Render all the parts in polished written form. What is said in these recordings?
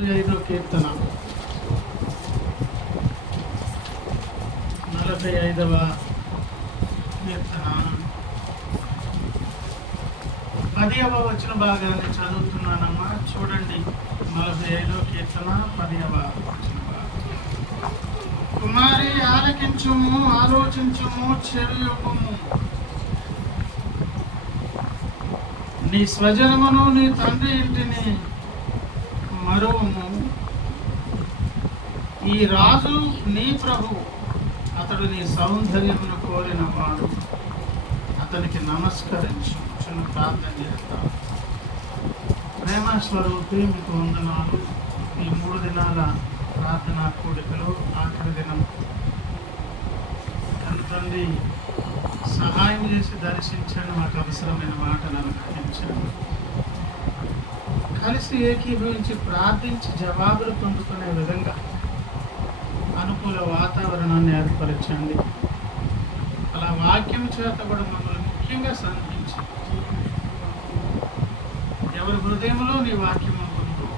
45వ కీర్తన 45వ కీర్తన 10వ వచన భాగాన్ని చదువుతున్నానమ్మా. చూడండి, 45వ కీర్తన 10వ వచన భాగం. కుమారి ఆలకించుము, ఆలోచించుము, చెవియొగ్గుము. నీ స్వజనమును, నీ తండ్రి ఇంటిని మరువము. ఈ రాజు నీ ప్రభు, అతడు నీ సౌందర్యమును కోరిన వాడు. అతనికి నమస్కరించు. చిన్న ప్రార్థన చేస్తాం. ప్రేమ స్వరూపి, మీకు వందనాలు. ఈ 3 దినాల ప్రార్థనా కూడికలో ఆఖరి దినం తండ్రి సహాయం చేసి దర్శించండి. మాకు అవసరమైన మాటలను గ్రహించండి. కలిసి ఏకీభవించి ప్రార్థించి జవాబులు పొందుకునే విధంగా అనుకూల వాతావరణాన్ని ఏర్పరచండి. అలా వాక్యం చేత కూడా మమ్మల్ని ముఖ్యంగా సంధించి ఎవరి హృదయంలో నీ వాక్యం ఉంటుందో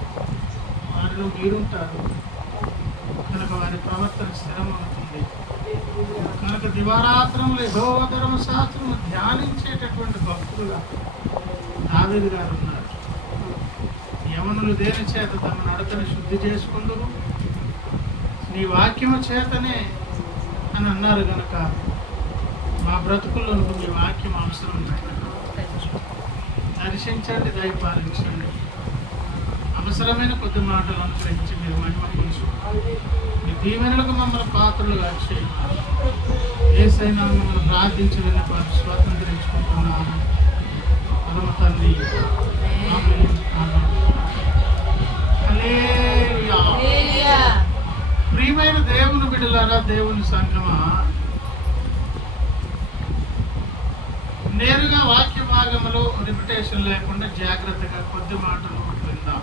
వారిలో మీరుంటారు కనుక వారి ప్రవర్తన స్థిరమవుతుంది. కనుక దివారాత్రములు యెహోవా ధర్మశాస్త్రము ధ్యానించేటటువంటి భక్తులుగా దావీదు గారు ఉన్నారు. యవనులు దేని చేత తమ నడతను శుద్ధి చేసుకుందురు, నీ వాక్యము చేతనే అని అన్నారు. కనుక మా బ్రతుకుల్లో మీ వాక్యం అవసరం. దర్శించండి, దయపాలించండి. అవసరమైన కొద్ది మాటలు అనుగ్రహించి మీరు మహిమ పొందు. మీ దీవెనలకు మమ్మల్ని పాత్రలుగా చేయాలి. ఏసైనా మమ్మల్ని ప్రార్థించి విన్నపాటు స్వాతంత్రించుకుంటున్నాను. పరమ తండ్రి, ఆమేన్. ప్రియమైన దేవుని బిడ్డలారా, దేవుని సంగమా, నేరుగా వాక్య భాగంలో రిపిటేషన్ లేకుండా జాగ్రత్తగా కొద్ది మాటలు విందాం.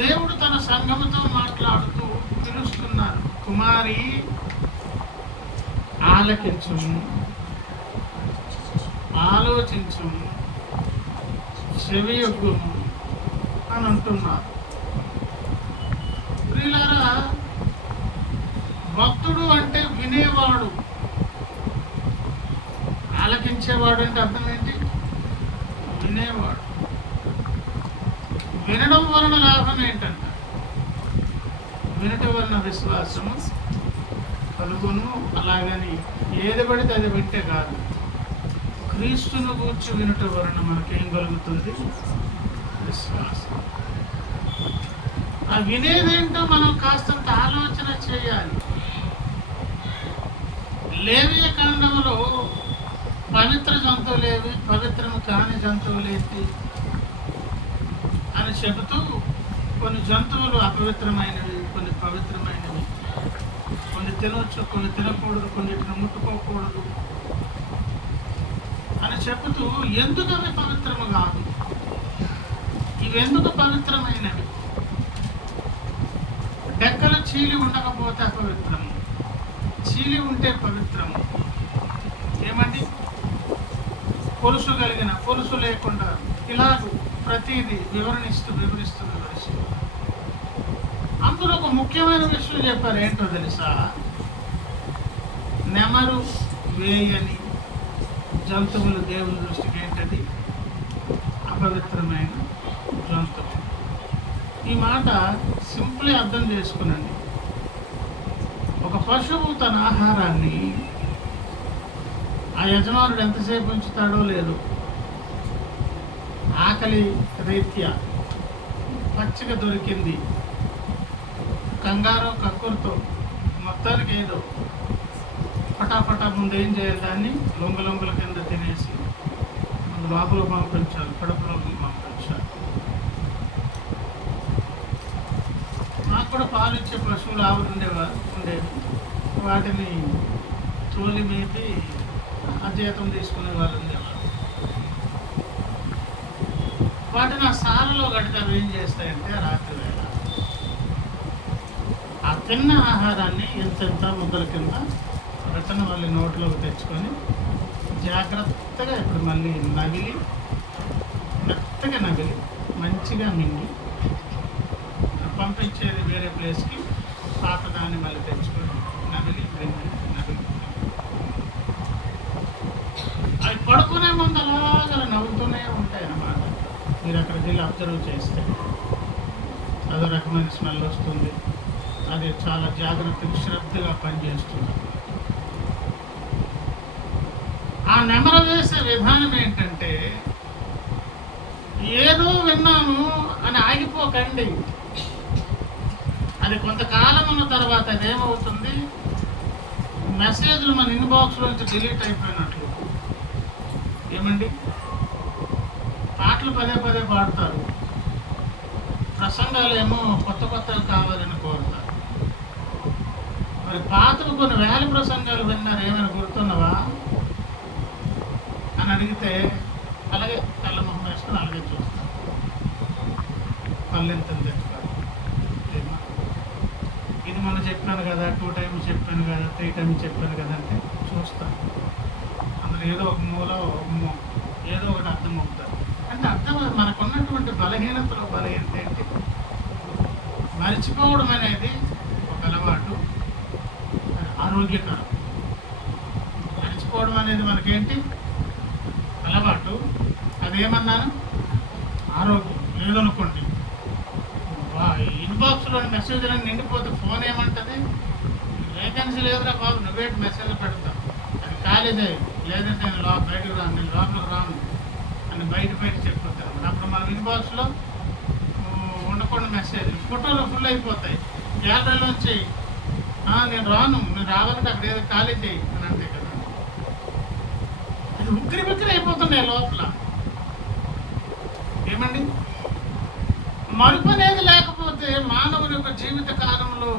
దేవుడు తన సంఘముతో మాట్లాడుతూ పిలుస్తున్నారు. కుమారి ఆలకించుము, ఆలోచించుము, చెవియొగ్గుము అని అంటున్నారు. ప్రియులారా, భక్తుడు అంటే వినేవాడు. ఆలకించేవాడు అంటే అర్థం ఏంటి? వినేవాడు. వినడం వలన లాభం ఏంటంట? వినటం వలన విశ్వాసము కలుగును. అలాగని ఏది పడితే అది వింటే కాదు. క్రీస్తును గూర్చి వినటం వలన మనకేం కలుగుతుంది? విశ్వాసం. ఆ వినేదేంటో మనం కాస్తంత ఆలోచన చేయాలి. లేవియ కాండములో పవిత్ర జంతువులేవి, పవిత్రము కాని జంతువులేంటి అని చెబుతూ కొన్ని జంతువులు అపవిత్రమైనవి, కొన్ని పవిత్రమైనవి, కొన్ని తినవచ్చు, కొన్ని తినకూడదు, కొన్నిటిని ముట్టుకోకూడదు అని చెబుతూ ఎందుకు అవి పవిత్రము కాదు, ఇవెందుకు పవిత్రమైనవి? డెక్కల చీలి ఉండకపోతే అపవిత్రము, చీలి ఉంటే పవిత్రము. ఏమండి? పొలుసు కలిగిన, పొలుసు లేకుండా, ఇలా ప్రతిదీ వివరిస్తూ అందులో ఒక ముఖ్యమైన విషయం చెప్పారు. ఏంటో తెలుసా? నెమరు వేయని జంతువులు దేవుని దృష్టికి ఏంటది? అపవిత్రమైన జంతువు. ఈ మాట సింపుల్గా అర్థం చేసుకునండి. ఒక పశువు తన ఆహారాన్ని ఆ యజమానుడు ఎంతసేపు ఉంచుతాడో లేదు, ఆకలి రీత్యా పచ్చిగా దొరికింది, కంగారు కక్కుర్తో మొత్తానికి ఏదో పటాపటా ముందు ఏం చేయాలి? దాన్ని లొంగల కింద తినేసి ముందు లోపల పంపించాలి, కడుపులోకి పంపించాలి. మాకు కూడా పాలు ఇచ్చే పశువులు ఆవులు ఉండేవి. వాటిని తోలి మేపి అజేతం తీసుకునే వాళ్ళు ఉండేవారు. వాటిని ఆ సాలలో కడితే అవి ఏం చేస్తాయంటే రాత్రి వేళ ఆ తిన్న ఆహారాన్ని ఎంతెంత ముద్దల కింద రిటర్న్ మళ్ళీ నోట్లోకి తెచ్చుకొని జాగ్రత్తగా ఇప్పుడు మళ్ళీ మెత్తగా నగిలి మంచిగా మింగి పంపించేది వేరే ప్లేస్కి, పాతదాన్ని మళ్ళీ తెచ్చుకొని నవిలి అవి పడుకునే ముందు అలాగ నవ్వుతూనే ఉంటాయి అన్నమాట. మీరు అక్కడికి వెళ్ళి అబ్జర్వ్ చేస్తే అదో రకమైన స్మెల్ వస్తుంది. అది చాలా జాగ్రత్తగా శ్రద్ధగా పనిచేస్తుంది. ఆ నెమరు వేసే విధానం ఏంటంటే, ఏదో విన్నాను అని ఆగిపోకండి. అది కొంతకాలం ఉన్న తర్వాత అదేమవుతుంది, మెసేజ్లు మన ఇన్బాక్స్లోంచి డిలీట్ అయిపోయినట్లు. ఏమండి, పాటలు పదే పదే పాడతారు, ప్రసంగాలు ఏమో కొత్త కొత్తగా కావాలని కోరుతారు. మరి పాతలు కొన్ని వేల ప్రసంగాలు విన్నారు, ఏమైనా గుర్తున్నవా అని అడిగితే అలాగే తెల్లమొహం వేసుకొని అలాగే చూస్తారు. పల్లెంతలు తెచ్చుకోవాలి. ఇది మొన్న చెప్పాను కదా, 2 times చెప్పాను కదా, 3 times చెప్పాను కదా అంటే చూస్తాను. అందులో ఏదో ఒక మూల ఏదో ఒకటి అర్థం అవుతారు. అంటే అర్థం మనకున్నటువంటి బలహీనతలో బలహీనత ఏంటి? మర్చిపోవడం అనేది ఒక అలవాటు, ఆరోగ్యకరం. మర్చిపోవడం అనేది మనకేంటి? అలవాటు. అదేమన్నాను? ఆరోగ్యం. లేదనుకోండి, ఇన్బాక్స్లోని మెసేజ్లను నిండిపోతే ఫోన్ ఏమంటుంది, వేకెన్సీ లేదురా బాబు, నువ్వేటి మెసేజ్ పెడతావు, అది కాలేజ్ అయ్యి, లేదంటే నేను బయటకు రాను, నేను లోపలికి రాను అని బయట చెప్పుతారు. అప్పుడు మన ఇన్బాక్స్లో ఉండకుండా మెసేజ్లు, ఫోటోలు ఫుల్ అయిపోతాయి. గ్యాలరీలోంచి నేను రాను, నేను రావాలంటే అక్కడ ఏదో కాలేజ్ అయ్యి అని అంటే కదా, అది ఉక్కిరి అయిపోతున్నాయి లోపల. ఏమండి, మరుపు అనేది లేకపోతే మానవుని యొక్క జీవిత కాలంలో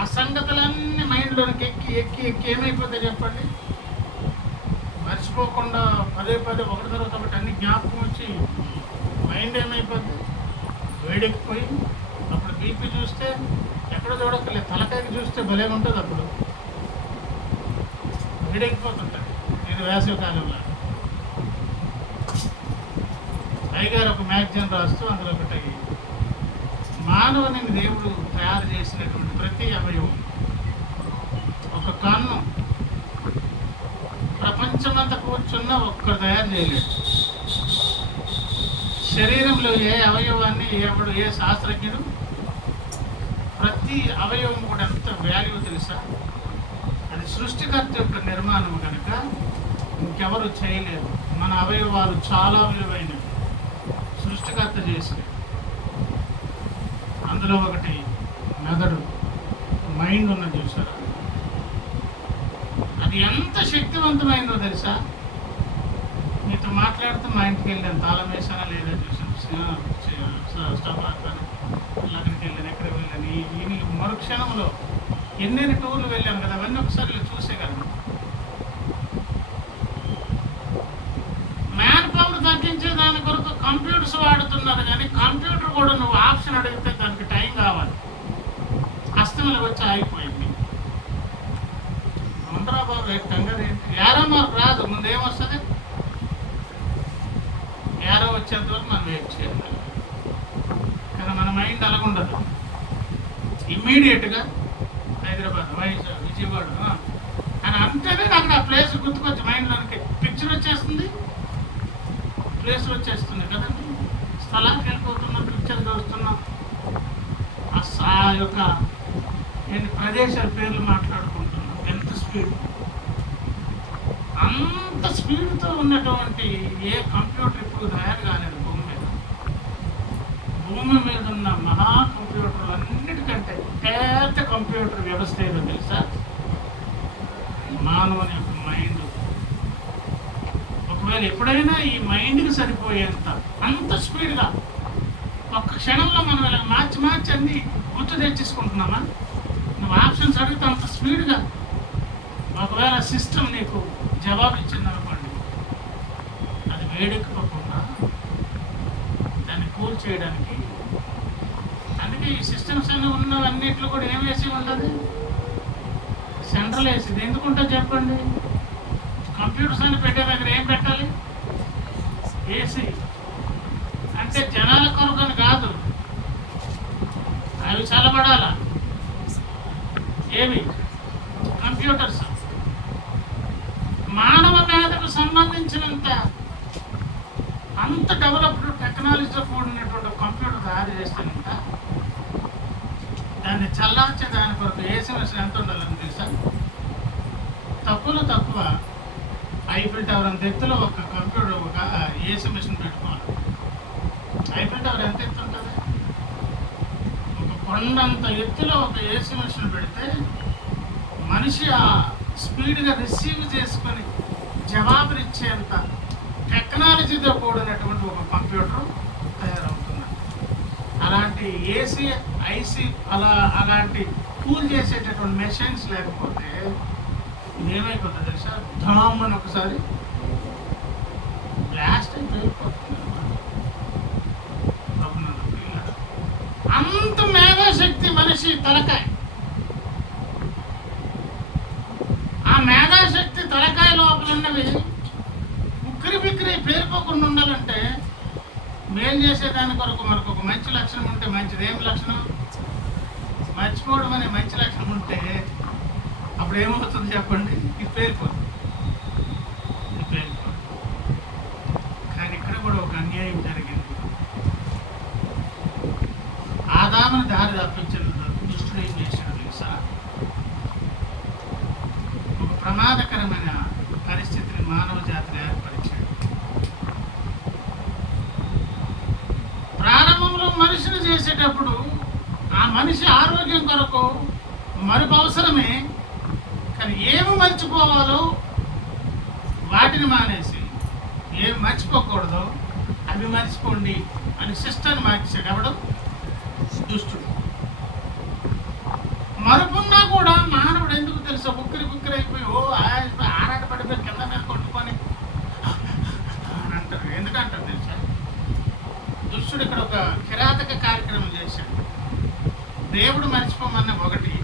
ఆ సంగతులన్నీ మైండ్లోనికి ఎక్కి ఏమైపోతాయి చెప్పండి? మర్చిపోకుండా పదే ఒకటి తర్వాత ఒకటి అన్ని జ్ఞాపకం వచ్చి మైండ్ ఏమైపోద్ది? వేడెక్కిపోయి అప్పుడు బీపీ చూస్తే ఎక్కడ చూడక్కర్లేదు, తలకాయకి చూస్తే భలే ఉంటుంది. అప్పుడు వేడెక్కిపోతుంటుంది. ఇది వేసవి కాలంలో అయ్యగారు ఒక మ్యాగజైన్ రాస్తూ అందులో ఒకటి, మానవుని దేవుడు తయారు చేసినటువంటి ప్రతి అవయవం, ఒక కన్ను ప్రపంచమంతా కూర్చున్న ఒక్కరు తయారు చేయలేదు. శరీరంలో ఏ అవయవాన్ని ఏ శాస్త్రజ్ఞుడు, ప్రతి అవయవం కూడా ఎంత వాల్యూ తెలుసా? అది సృష్టికర్త యొక్క నిర్మాణం కనుక ఇంకెవరు చేయలేరు. మన అవయవాలు చాలా విలువైనవి, సృష్టికర్త చేసినవి. అందులో ఒకటి మెదడు, మైండ్ ఉన్నది చూసారా? అది ఎంత శక్తివంతమైందో తెలుసా? మీతో మాట్లాడుతూ మా ఇంటికి వెళ్ళాను, తాళం వేసానా లేదా చూసాను, స్టవ్ ఆపాను, అక్కడికి వెళ్ళాను, ఎక్కడికి వెళ్ళాను, ఈ మరుక్షణంలో ఎన్నెన్ని టూర్లు వెళ్ళాను కదా, అవన్నీ ఒకసారి చూసేయగలను. మ్యాన్ పవర్ తగ్గించే దాని కొరకు కంప్యూటర్స్ వాడుతున్నారు, కానీ కంప్యూటర్ కూడా నువ్వు ఆప్షన్ అడిగితే దానికి టైం కావాలి. కస్టమర్లు వచ్చి ఆగిపోయింది. ఉండరా బాబు, కంగారు ఏంటి? ఏరో మార్క్ రాదు, ముందేమొస్తుంది? ఏరో వచ్చేంత వరకు మనం వెయిట్ చేయాలి. కానీ మన మైండ్ అలాగుండదు. ఇమ్మీడియట్గా హైదరాబాద్, వైజాగ్, విజయవాడ అని అంటేనే నాకు ఆ ప్లేస్ గుర్తుకొచ్చి మైండ్లోనికి పిక్చర్ వచ్చేస్తుంది, ప్లేస్ వచ్చేస్తుంది కదండి. స్థలానికి వెళ్ళిపోతున్నాం, పిక్చర్ చూస్తున్నాం, ఆ యొక్క ప్రదేశాల పేర్లు మాట్లాడుకుంటున్నాం. ఎంత స్పీడ్! అంత స్పీడ్తో ఉన్నటువంటి ఏ కంప్యూటర్ ఇప్పుడు తయారు కాలేదు భూమి మీద. భూమి మీద ఉన్న మహా కంప్యూటర్లు అన్నిటికంటే పెద్ద కంప్యూటర్ వ్యవస్థ ఏదో తెలుసా? మానవుని యొక్క మైండ్. ఒకవేళ ఎప్పుడైనా ఈ మైండ్కి సరిపోయేంత అంత స్పీడ్గా ఒక్క క్షణంలో మనం ఇలా మార్చి అన్ని గుర్తు తెచ్చేసుకుంటున్నామా? నువ్వు ఆప్షన్స్ అడిగితే అంత స్పీడ్గా. ఒకవేళ సిస్టమ్ నీకు జవాబు ఇచ్చింది అనుకోండి, అది వేడెక్కిపోకుండా దాన్ని కూల్ చేయడానికి. అందుకే ఈ సిస్టమ్స్ అన్నీ ఉన్నవన్నిట్లో కూడా ఏం వేసి ఉంటుంది? Central AC. ఇది ఎందుకు ఉంటుంది చెప్పండి? కంప్యూటర్స్ అని పెట్టే దగ్గర ఏం పెట్టాలి? ఏసీ. అంటే జనాల కొరకు అని కాదు, అవి చల్లబడాలా. ఏవి? కంప్యూటర్స్. మానవ మేధకు సంబంధించినంత అంత డెవలప్డ్ టెక్నాలజీతో కూడినటువంటి కంప్యూటర్ తయారు చేస్తానంట. దాన్ని చల్లార్చే దాని కొరకు ఏసీ మెషిన్ ఎంత ఉండాలని తెలుసా? తక్కువలో తక్కువ ఐఫిల్ టవర్ అంత ఎత్తులో ఒక కంప్యూటర్, ఒక ఏసీ మెషిన్ పెట్టుకోవాలి. ఐఫిల్ టవర్ ఎంత ఎత్తు ఉంటుంది? ఒక కొండంత ఎత్తులో ఒక ఏసీ మెషిన్ పెడితే మనిషి ఆ స్పీడ్గా రిసీవ్ చేసుకొని జవాబునిచ్చేంత టెక్నాలజీతో కూడినటువంటి ఒక కంప్యూటర్ తయారవుతుంది. అలాంటి ఏసీ, ఐసీ అలాంటి కూల్ చేసేటటువంటి మెషిన్స్ లేకపోతే ఇదేమైపోతుంది తెలుసా? ధామ్ అని ఒకసారి బ్లాస్ట్ అయిపోతుంది. అంత మేధాశక్తి మనిషి తలకాయ. ఆ మేధాశక్తి తలకాయ లోపల ఉన్నవి ఉక్కిరి బిక్కిరి పేరుకోకుండా ఉండాలంటే మేలు చేసేదాని కొరకు మనకు ఒక మంచి లక్షణం ఉంటే మంచిది. ఏం లక్షణం? మర్చిపోవడం అనే మంచి లక్షణం ఉంటే అప్పుడు ఏమవుతుంది చెప్పండి? ఇది పేరుకోదు. కానీ ఇక్కడ కూడా ఒక అన్యాయం జరిగింది. ఆదాముని దారి తప్పించిన దుష్టుడు ఏం చేశాడు తెలుసా? ఒక ప్రమాదకరమైన పరిస్థితిని మానవ జాతిని ఏర్పరిచాడు. ప్రారంభంలో మనిషిని చేసేటప్పుడు ఆ మనిషి ఆరోగ్యం కొరకు మరొక అవసరమే. కానీ ఏమి మర్చిపోవాలో వాటిని మానేసి ఏమి మర్చిపోకూడదో అవి మర్చిపోండి అని సిస్టర్ని మార్చాడు. ఎవడు? దుష్టుడు. మరుపున్నా కూడా మానవుడు ఎందుకు తెలుసా ఉక్కిరి అయిపోయి ఆరాట పడిపోయి కింద మీద కొట్టుకొని అని అంటారు. ఎందుకంటారు తెలుసా? దుష్టుడు ఇక్కడ ఒక కిరాతక కార్యక్రమం చేశాడు. దేవుడు మర్చిపోమన్న ఒకటి,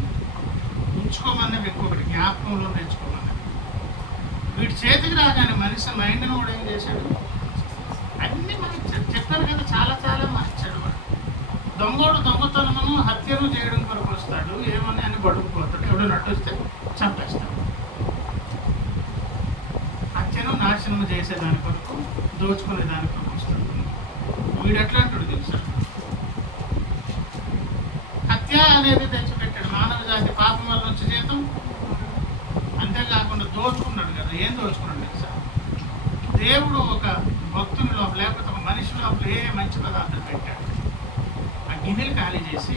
ఉంచుకోమన్నవి ఇంకొకటి, జ్ఞాపకంలో తెచ్చుకోమన్నవి. వీటి చేతికి రాగానే మనిషి మైండ్ని కూడా ఏం చేశాడు? అన్నీ మార్చాడు. చెప్పారు కదా, చాలా మార్చాడు. వాడు దొంగోడు దొంగతనమును హత్యను చేయడం కొరకు వస్తాడు. ఏమని అని పడుకుపోతాడు. ఎవడో నట్టు వస్తే చంపేస్తాడు. హత్యను నాశనం చేసేదాని కొరకు, దోచుకునే దాని కొరకు వస్తాడు. వీడు ఎట్లా అంటాడు తెలుసా? హత్య అనేది తెచ్చిపెట్టాడు. మానవ జాతి పాపం వల్ల వచ్చి జీతం. అంతేకాకుండా దోచుకున్నాడు కదా. ఏం దోచుకున్నాడు తెలుసా? దేవుడు ఒక భక్తుని లోపల లేకపోతే ఒక మనిషి లోపల ఏ మంచి పదార్థం పెట్టాడు. ఆ గిన్నెలు ఖాళీ చేసి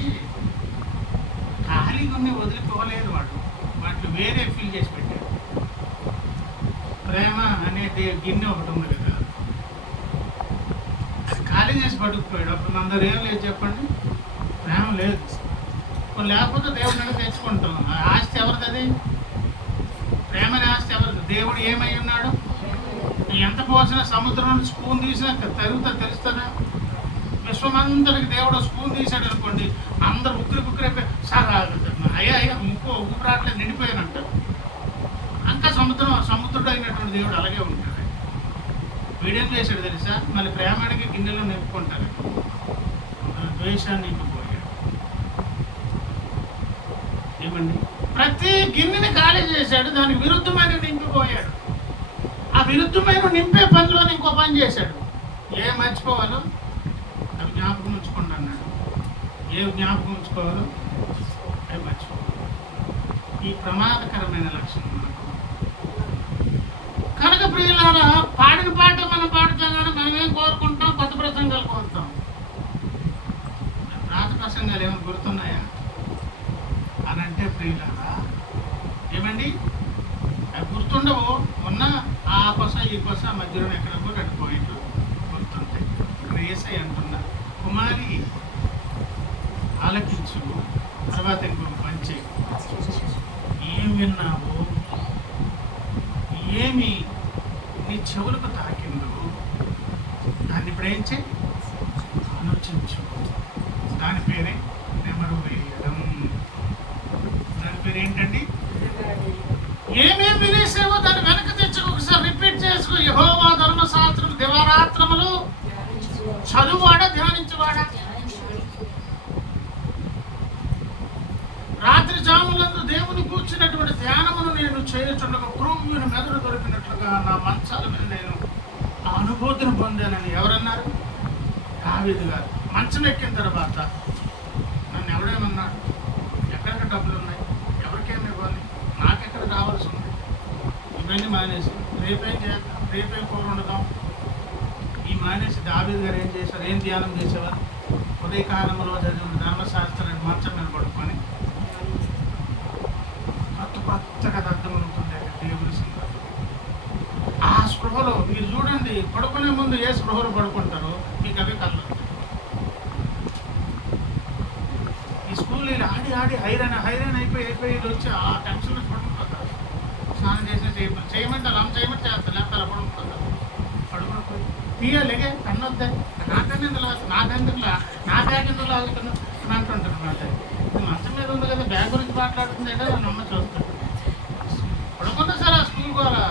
ఖాళీ కొన్ని వదిలిపోలేదు వాడు. వాటిని వేరే ఫిల్ చేసి పెట్టాడు. ప్రేమ అనే గిన్నె ఒకటి ఉంది కదా, ఖాళీ చేసి పట్టుకుపోయాడు. అప్పుడు మన దగ్గర ఏం లేదు చెప్పండి? ప్రేమ లేదు. లేకపోతే దేవుడిని తెచ్చుకుంటాం. ఆస్తి ఎవరిది? అది ప్రేమని ఆస్తి ఎవరిది? దేవుడు ఏమై ఉన్నాడు? ఎంత పోసినా సముద్రం నుంచి స్పూన్ తీసినా తెలుస్తుందా? విశ్వమంతటికి దేవుడు స్పూన్ తీసాడు అనుకోండి, అందరు ఉక్కిరి సార్ అయ్యా ముక్కు ఊపిరాట్లేదు నిండిపోయానంటారు. ఇంకా సముద్రుడు అయినటువంటి దేవుడు అలాగే ఉంటాడు. వీడేం చేశాడు తెలుసా? మళ్ళీ ప్రేమడికి గిన్నెలో నింపుకుంటారు. ద్వేషాన్ని నింపుకోయాడు. ఏమండి? ప్రతి గిన్నెని ఖాళీ చేశాడు. దానికి విరుద్ధమైన నింపిపోయాడు. ఆ విరుద్ధమైన నింపే పనిలో ఇంకో పని చేశాడు. ఏం మర్చిపోవాలో అవి జ్ఞాపకం ఉంచుకోండి అన్నాడు. ఏ జ్ఞాపకం ఉంచుకోవాలో అవి మర్చిపోవాలి. ఈ ప్రమాదకరమైన లక్షణం మనకు. కనుక ప్రియులారా, పాడిన పాట మనం పాడుతాం కానీ మనం ఏం కోరుకుంటాం? కొత్త ప్రసంగాలు కోరుతాం. రాత ప్రసంగాలు ఏమైనా గుర్తున్నాయా అని అంటే ప్రియులారా, ఏమండి అవి గుర్తుండవు. ఉన్న ఆ కొస ఈ కొస మధ్యలో ఎక్కడికో రెండు పాయింట్లు గుర్తుంటాయి. ఇక్కడ ఏసై అంటున్నా, కుమారి ఆలకించు, తర్వాత ఇంకొక పంచే. ఏం విన్నావు? ఏమి నీ చెవులకు తాకిందో దాన్ని ఇప్పుడు ఏం చేయి? ఆలోచించు. దాని పేరే నెమరు వేయడం. దాని పేరు ఏంటండి? ఏమేమి వినేసావో దాన్ని వెనక తెచ్చుకో, ఒకసారి రిపీట్ చేసుకో. యెహోవా ధర్మశాస్త్రం దివారాత్రములు చదువువాడా ధ్యానించువాడా? జాములందు దేవుని కూర్చున్నటువంటి ధ్యానమును నేను చేయుచుండగా క్రొవ్వున మెదడు దొరికినట్లుగా నా మంచాల మీద నేను ఆ అనుభూతిని పొందానని ఎవరన్నారు? దావీదు గారు. మంచం ఎక్కిన తర్వాత నన్ను ఎవడేమన్నాడు? ఎక్కడెక్కడ డబ్బులు ఉన్నాయి, ఎవరికేమి ఇవ్వాలి, నాకెక్కడ రావాల్సి ఉంది, ఇవన్నీ మానేసి రేపేం చేద్దాం, రేపేం కూర వండుదాం, ఈ మానేసి దావీదు గారు ఏం చేశారు? ఏం ధ్యానం చేసేవారు? ఉదయకాలంలో చదివిన ధర్మశాస్త్రాన్ని మంచం మీద పడుకొని కొత్తగా అర్థం ఉంటుంది దేవుని సంగతి. ఆ స్పృహలో మీరు చూడండి, పడుకునే ముందు ఏ స్పృహలో పడుకుంటారో మీకు అవే కళ్ళు. ఈ స్కూల్ ఆడి హైరాన్ అయిపోయి వచ్చి ఆ టెన్షన్లో పడుకుంటారు. స్నానం చేసి చేయమంటే అలా చేయమంటే చేస్తారు, లేకపోతే అలా పడుకుంటారు. పడుకుని తీయాలిగే కన్ను వద్దాయి, నా బ్యాగ్ ఎందుకు లాగుతున్నాను అని అంటుంటారు. మాట మంచం మీద ఉంది కదా, బ్యాగ్ గురించి మాట్లాడుతుంది అంటే నమ్మ చూస్తాను. పడుకున్నా సార్ ఆ స్కూల్ పోవాలా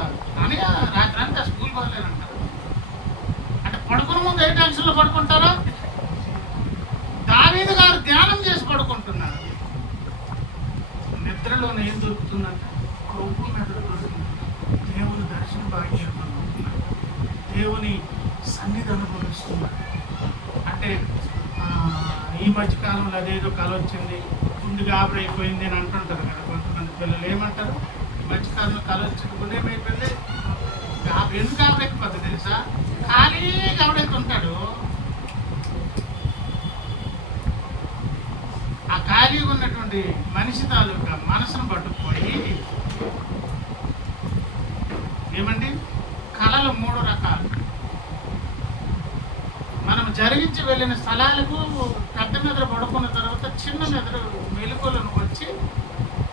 అని రాత్రి అంతా స్కూల్ పోలేనంటారు. అంటే పడుకున్న ముందు ఏ టెన్షన్లో పడుకుంటారో దావీదు గారు ధ్యానం చేసి పడుకుంటున్నారు. నిద్రలోనే ఏం దొరుకుతుందంటే క్రొవ్వు మెదడు దొరుకుతుంది. దేవుని దర్శన భాగ్యం అనుకుంటున్నారు, దేవుని సన్నిధి అనుభవిస్తున్నారు. అంటే ఈ మధ్యకాలంలో అదేదో కళ వచ్చింది, గుండె గాబరైపోయింది అని అంటుంటారు కదా కొంతమంది పిల్లలు. ఏమంటారు? ఈ మధ్యకాలంలో కళ వచ్చింది, గుండె ఏమైపోయింది, ఎందుకు గాబరైపోతుంది తెలుసా? ఖాళీ గాబరైతుంటాడు. ఆ ఖాళీగా ఉన్నటువంటి మనిషి తాలూకా మనసును పట్టుకుపోయి ఏమండి, కళలు 3 రకాలు. మనం జరిగించి వెళ్ళిన స్థలాలకు పెద్ద మెదడు పడుకున్న తర్వాత చిన్న మెదడు మెలకువలను వచ్చి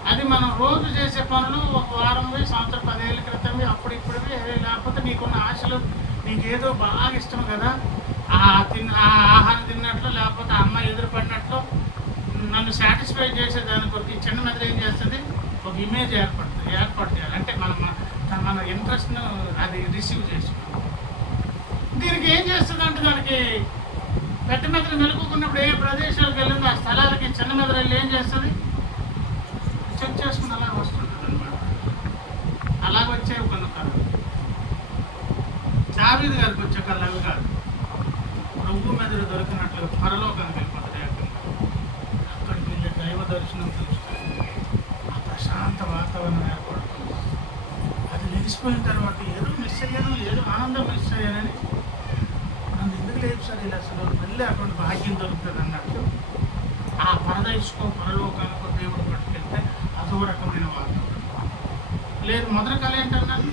అది మనం రోజు చేసే పనులు ఒక వారంవి, సంవత్సరం 10 ఏళ్ళ క్రితంవి, అప్పుడు ఇప్పుడువి, లేకపోతే నీకున్న ఆశలు, నీకేదో బాగా ఇష్టం కదా, ఆ ఆహారం తిన్నట్లు, లేకపోతే అమ్మ ఎదురుపడినట్లు నన్ను సాటిస్ఫై చేసేదాని కొరకు చిన్న మెదడు ఏం చేస్తుంది? ఒక ఇమేజ్ ఏర్పాటు చేయాలి. అంటే మన ఇంట్రెస్ట్ను అది రిసీవ్ చేసుకుంటాం. దీనికి ఏం చేస్తుంది అంటే, దానికి పెద్ద మెదడు మెలుకున్నప్పుడు ఏ ప్రదేశాలకు వెళ్ళిందో ఆ స్థలాలకి చిన్న మెదడు వెళ్ళి ఏం చేస్తుంది? చెక్ చేసుకుని అలా వస్తుంటుంది అనమాట. అలాగ వచ్చేవి కొన్ని కళలు. దావీదు గారికి వచ్చే కళలు అవి కాదు. క్రొవ్వు మెదడు దొరికినట్లుగా పరలోకానికి వెళ్ళిపోతుంది. అక్కడికి వెళ్ళే దైవ దర్శనం చూస్తుంది, ఆ ప్రశాంత వాతావరణం ఏర్పడుతుంది. అది నిలిచిపోయిన తర్వాత ఏదో మిస్ అయ్యాను, ఏదో ఆనందం మిస్ అయ్యానని నన్ను ఎందుకు లేదు సార్ ఇలా అసలు మళ్ళీ అటువంటి భాగ్యం దొరుకుతుంది అన్నట్టు ఆ పరలోకానికో దేవుడు పట్టుకెళ్తే అదో రకమైన వాతావరణం. లేదు, మొదటి కళ ఏంటన్నాను,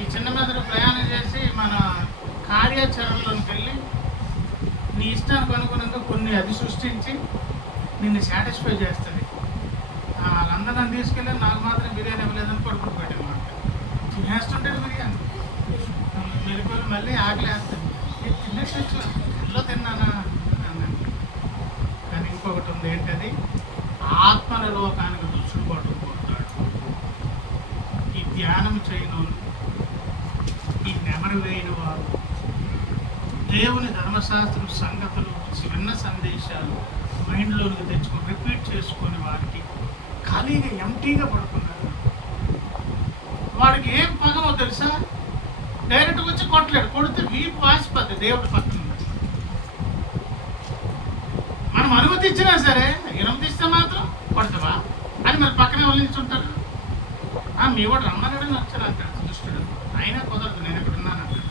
ఈ చిన్న మెదడు ప్రయాణం చేసి మన కార్యాచరణలోకి వెళ్ళి నీ ఇష్టానికి అనుగుణంగా కొన్ని అది సృష్టించి నిన్ను సాటిస్ఫై చేస్తుంది. వాళ్ళందరూ నన్ను తీసుకెళ్ళి నాకు మాత్రం బిర్యానీ ఇవ్వలేదని పడుకుని పెట్టాను. తినేస్తుంటాడు బిర్యానీ, మెరుపులు మళ్ళీ ఆకలేస్తాను, తినేసి వచ్చాను, ఎల్లో తిన్నానా అన్నాను. కానీ ఇంకొకటి ఉంది, ఏంటది? ఆత్మల లోకానికి దుష్టుడు పట్టుకుపోతాడు. ఈ ధ్యానం చేయను, ఈ నెమరు వేయని వారు, దేవుని ధర్మశాస్త్రం సంగతులు, చిన్న సందేశాలు మైండ్లోకి తెచ్చుకొని రిపీట్ చేసుకొని వారికి ఖాళీగా ఎంటీగా పడుకున్నారు. వాడికి ఏం పగవో తెలుసా? డైరెక్ట్గా వచ్చి కొట్టలేడు, కొడితే వీపు వాసిపోద్ది దేవుడి పక్కన. మనం అనుమతిచ్చినా సరే, అనుమతిస్తే మాత్రం కొడతావా అని మరి పక్కనే వల్లించుంటారు. మీ వాడు రమ్మన్నాడని వచ్చాను అంటాడు దుష్టుడు, అయినా కుదరదు, నేను ఎక్కడున్నాను అంటాడు.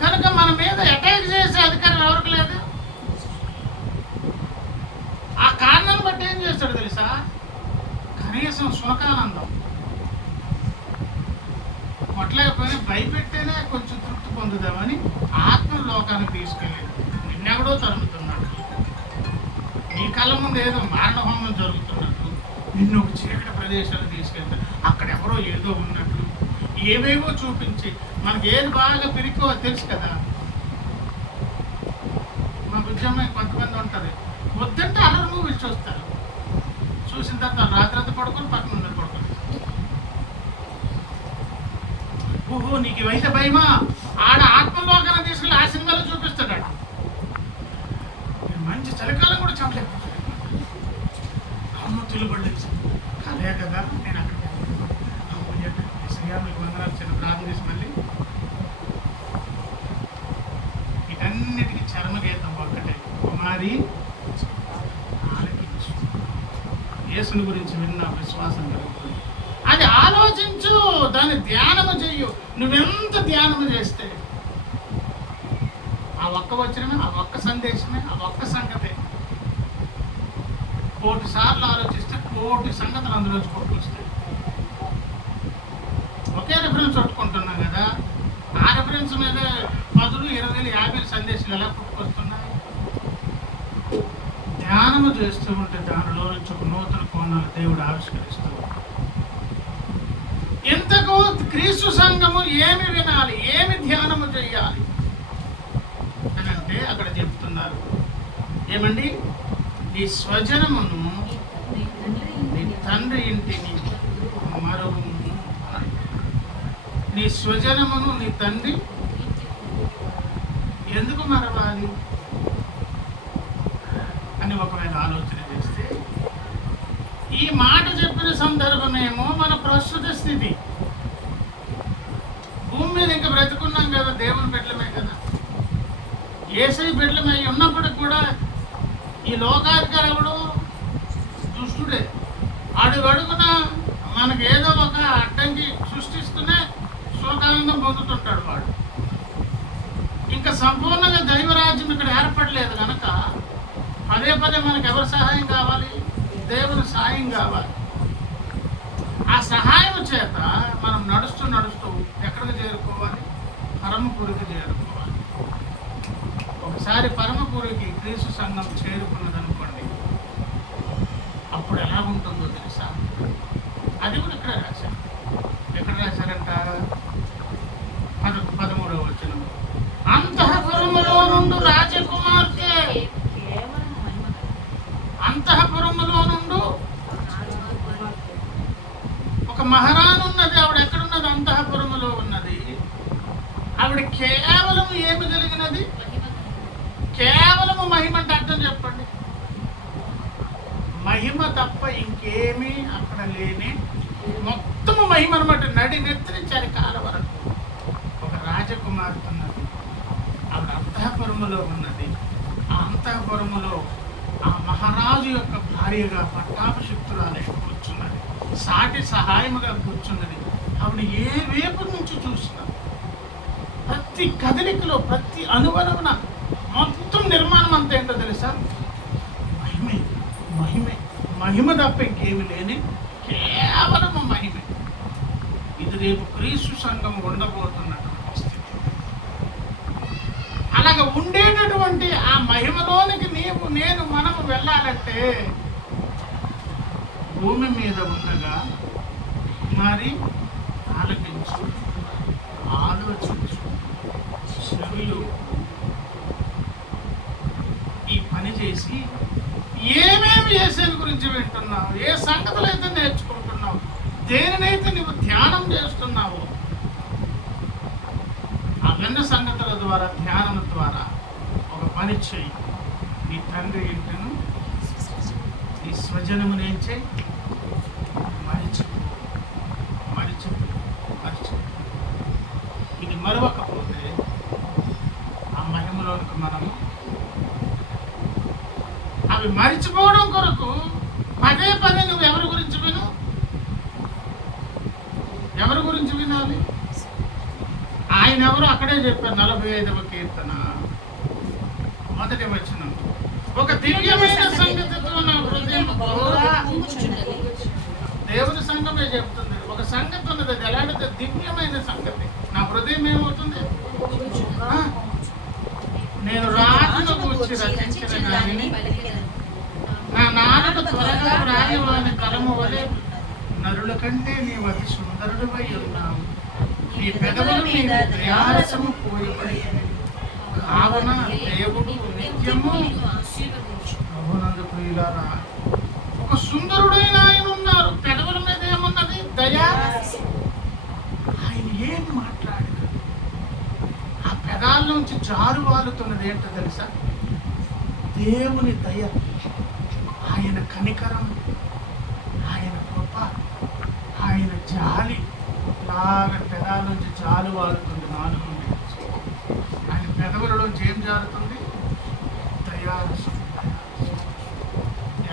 కనుక మన మీద అటాక్ చేసే అధికారం ఎవరికి లేదు. ఆ కారణాన్ని బట్టి ఏం చేస్తాడు తెలుసా? కనీసం సుఖానందం కొట్టలేకపోయినా భయపెట్టేనే కొంచెం తృప్తి పొందుదామని ఆత్మ లోకానికి తీసుకెళ్ళి నిన్నెవడో తరుముతున్నాడు. నీ కళ్ళ ముందు ఏదో మారణహోమం జరుగుతున్నట్టు నిన్ను ఒక చీకటి ప్రదేశాలు తీసుకెళ్తాడు. అక్కడ ఎవరో ఏదో ఉన్నట్టు ఏవేవో చూపించి మనకి ఏది బాగా పిరికో తెలుసు కదా. మా బుజ్జమ్మ కొంతమంది ఉంటుంది, వద్దంటే అల్లరి మూవీలు చూస్తారు, చూసిన తర్వాత రాత్రి పడుకొని పక్కన ఉన్నది పడుకొని, ఓహో నీకు ఇవైతే భయమా, ఆడ ఆత్మలోకాన్ని తీసుకెళ్ళి ఆ సినిమాలో చూపిస్తాడు. మంచి చలికాలం కూడా చెప్పలేదు. భక్తులు పళ్ళు కలే కదా నేను అక్కడికి మీకు వందనాలు చిన్న ప్రార్థన చేసి మళ్ళీ వీటన్నిటికీ చర్మగీతం ఒక్కటే, కుమారి ఆలకించు, యేసుని గురించి విన్న విశ్వాసం కలుగుతుంది. అది ఆలోచించు, దాన్ని ధ్యానము చెయ్యు. నువ్వెంత ధ్యానము చేస్తే ఆ ఒక్క వచనమే, ఆ ఒక్క సందేశమే, ఆ ఒక్క సంగతే 1,000 సార్లు ఆలోచిస్తే 1,000 సంగతులు అందులోంచి కొట్టుకొస్తాయి. ఒకే రిఫరెన్స్ కొట్టుకుంటున్నాం కదా, ఆ రిఫరెన్స్ మీద 10, 20, 50 సందేశాలు ఎలా పుట్టుకొస్తున్నాయి? ధ్యానము చేస్తూ ఉంటే దానిలో నుంచి ఒక నూతన కోణాలు దేవుడు ఆవిష్కరిస్తూ ఉంటాడు. ఇంతకు క్రీస్తు సంఘము ఏమి వినాలి, ఏమి ధ్యానము చేయాలి అని అంటే అక్కడ చెప్తున్నారు ఏమండి? నీ స్వజనమును, నీ తండ్రి ఇంటిని మరువు. నీ స్వజనమును, నీ తండ్రి ఎందుకు మరవాలి అని ఒకవేళ ఆలోచన చేస్తే, ఈ మాట చెప్పిన సందర్భమేమో మన ప్రస్తుత స్థితి. భూమి మీద ఇంకా బ్రతుకున్నాం కదా, దేవుని బిడ్డలమే కదా, యేసయ్య బిడ్డలమై ఉన్నప్పటికి కూడా ఈ లోకాధికారుడు దుష్టుడే. అడుగడుగున మనకు ఏదో ఒక అడ్డంకి సృష్టిస్తూనే శోకానందం పొందుతుంటాడు వాడు. ఇంకా సంపూర్ణంగా దైవరాజ్యం ఇక్కడ ఏర్పడలేదు కనుక పదే పదే మనకు ఎవరి సహాయం కావాలి? దేవుని సహాయం కావాలి. ఆ సహాయం చేత మనం నడుస్తూ నడుస్తూ ఎక్కడికి చేరుకోవాలి? పరమపురికి చేరుకోవాలి. ఒకసారి పరమపురికి క్రీస్తు సంఘం చేరుకున్నదనుకోండి, అప్పుడు ఎలా ఉంటుందో తెలుసా? అది కూడా ఇక్కడ రాశారు. ఎక్కడ రాశారంట? 13వ వచనం, అంతఃపురములో నుండి రాజకుమార్తె, అంతఃపురములో నుండి ఒక మహారాణి ఉన్నది. ఆవిడ ఎక్కడున్నది? అంతఃపురములో ఉన్నది. ఆవిడ కేవలం ఏమి కలిగినది? కేవలము మహిమ అంటే అర్థం చెప్పండి. మహిమ తప్ప ఇంకేమీ అక్కడ లేని మొత్తము మహిమ అనమాట. నడి నెత్తిని చరికాల వరకు ఒక రాజకుమార్తె ఉన్నది. ఆవిడ అంతఃపురములో ఉన్నది. ఆ అంతఃపురములో ఆ మహారాజు యొక్క భార్యగా పట్టాభిషిక్తురాలై కూర్చున్నది. సాటి సహాయముగా కూర్చున్నది. ఆవిడ ఏ వైపు నుంచి చూసినా ప్రతి కదలికలో, ప్రతి అనువనమున మొత్తం నిర్మాణం అంతా ఏంటో తెలుసా? మహిమే, మహిమే, మహిమ తప్ప ఇంకేమి లేని కేవలము మహిమే. ఇది రేపు క్రీస్తు సంఘం ఉండబోతున్నటువంటి స్థితి. అలాగ ఉండేటటువంటి ఆ మహిమలోనికి నీవు, నేను, మనము వెళ్ళాలంటే భూమి మీద ఉండగా మరి ఆలకించు, ఆలోచించు, చెవులు ఈ పని చేసి ఏమేమి చేసేది గురించి వింటున్నావు, ఏ సంగతులు అయితే నేర్చుకుంటున్నావు, దేనినైతే నువ్వు ధ్యానం చేస్తున్నావు, ఆ విన్న సంగతుల ద్వారా, ధ్యానం ద్వారా ఒక పని చేయి. నీ తండ్రి ఇంటిను, నీ స్వజనమును ఏం చేయి? మరిచిపో, మరిచిపో, మరిచిపో. ఇది మరవకపోతే ఆ మహిమలోనికి మనము అవి మరిచిపోవడం కొరకు పదే పదే నువ్వు ఎవరి గురించి విను? ఎవరి గురించి వినాలి? ఆయన ఎవరు? అక్కడే చెప్పారు. 45వ కీర్తన 1వ వచనం, ఒక దివ్యమైన సంగతితో నా హృదయం దేవుని సంఘమే చెప్తుంది. ఒక సంగతి ఉన్నది. అది ఎలాంటిది? దివ్యమైన సంగతి. నా హృదయం ఏమవుతుంది? నేను రాజును కూర్చి రచించిన గాని నా నాన్నక త్వరగా వ్రాయవాని కలము వలె నరుల కంటే నీవు అతి సుందరుడివై ఉన్నావు. నీ పెదవులు నీవు దయారసము పోయిపడి కావున దేవుడు నిత్యము ప్రభునందు ప్రియులారా. ఒక సుందరుడైన ఆయన ఉన్నారు. పెదవుల మీద ఏమున్నది? దయా. ఆయన ఏం మాట్లాడారు? ఆ పెదాల నుంచి జారు వాలుతున్నది ఏంటో తెలుసా? దేవుని దయ, ఆయన కనికరం, ఆయన జాలి లాగా పెదాల నుంచి జాలు వారుతుంది, నాలుగు నుంచి. ఆయన పెదవులలోంచి ఏం జారుతుంది? దయారసం.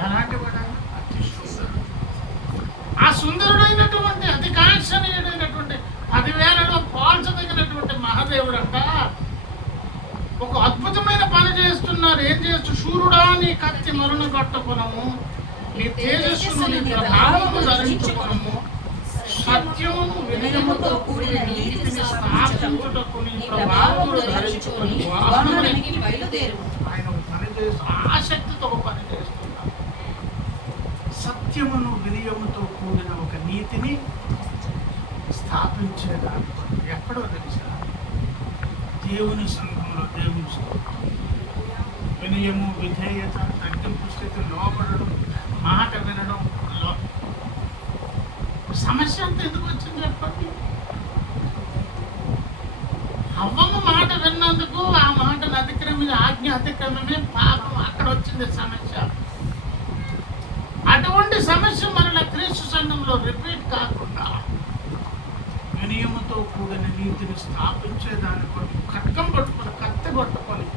ఎలాంటి వాడు ఆయన? అతి సుందరుడు. ఆ సుందరుడైనటువంటి అతి కాంక్షణీయుడైనటువంటి 10,000లో పోల్చదగినటువంటి మహాదేవుడు అంట ఒక అద్భుతమైన పని చేస్తున్నారు. ఏం చేస్తూ? శూరుడా నీ కత్తి మరుణ కొట్టకునము, నీ తేజస్సును నీ ప్రభావము ధరించుకునము, సత్యమును వినయముతో కూడిన నీతిని స్థాపించుటకు నీ ప్రభావమును ధరించుకొని వాహనమునెక్కి బయలుదేరు. ఆయన పని చేస్తూ ఆసక్తితో పని చేస్తున్నారు. సత్యమును వినయముతో కూడిన ఒక నీతిని స్థాపించేదాన్ని ఎక్కడో తెలుసా? దేవుని సంఘంలో. దేవుని వినయము, విధేయత, తగ్గింపు స్థితి, లోపడడం, మాట వినడం. సమస్య అంతా ఎందుకు వచ్చింది చెప్పండి? అవ్వమ్మ మాట విన్నందుకు, ఆ మాటను ఆజ్ఞ అతిక్రమమే పాపం. అక్కడ వచ్చింది సమస్య. అటువంటి సమస్య మరలా క్రీస్తు సంఘంలో రిపీట్ కాకుండా వినయముతో కూడిన నీతిని స్థాపించేదాని కొరకు ఖడ్గం పట్టుకొని, కత్తి పట్టుకొని,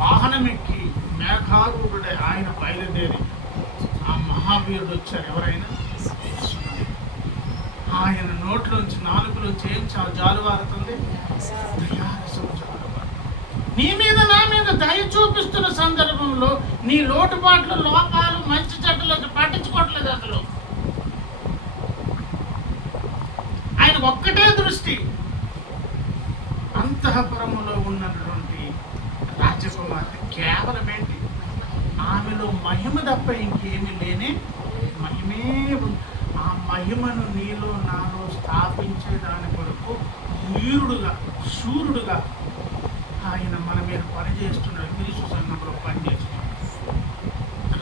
వాహనం ఎక్కి మేఘారూఢుడే ఆయన బయలుదేరి ఆ మహావీరుడు వచ్చారు. ఎవరైనా ఆయన నోట్లోంచి, నాలుగులోంచి ఏం జాలువారుతుంది? దయారసం జాలువారుతుంది. నీ మీద నా మీద దయ చూపిస్తున్న సందర్భంలో నీ లోటుపాట్లు, లోపాలు, మంచి చెడ్డలు పట్టించుకోవట్లేదు. అసలు ఆయన ఒక్కటే దృష్టి. అంతఃపురములో ఉన్నటువంటి రాజకుమార్తె కేవలం ఏంటి? ఆమెలో మహిమ తప్ప ఇంకేమీ లేని మహిమే ఉంది. ఆ మహిమను నీలో నాలో స్థాపించే దాని కొరకు వీరుడుగా, శూరుడుగా ఆయన మన మీద పనిచేస్తున్నాడు. క్రీస్తు సంఘంలో పనిచేస్తున్నాడు.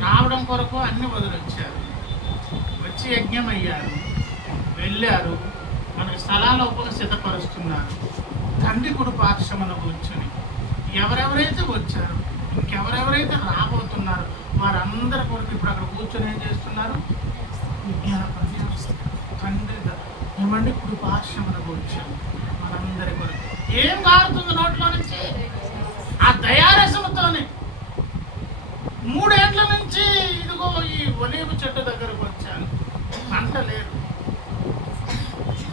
రావడం కొరకు అన్ని వదిలొచ్చారు, వచ్చి యజ్ఞం అయ్యారు, వెళ్ళారు, మనకి స్థలాల సిద్ధపరుస్తున్నారు. తండ్రి కుడి పార్శ్వమున కూర్చొని ఎవరెవరైతే వచ్చారు, ఇంకెవరెవరైతే రాబోతున్నారు వారందరి కొరకు ఇప్పుడు అక్కడ కూర్చొని ఏం చేస్తున్నారు? విజ్ఞాపన చేస్తున్నారు. తండ్రి ఏమండి కుడి పార్శ్వమున కూర్చొని మనందరి కొరకు ఏం కారుతుంది నోట్లో నుంచి? ఆ దయారసముతోనే 3 ఏళ్ల నుంచి ఇదిగో ఈ ఒలీవ చెట్టు దగ్గరకు వచ్చాను. పంట లేదు.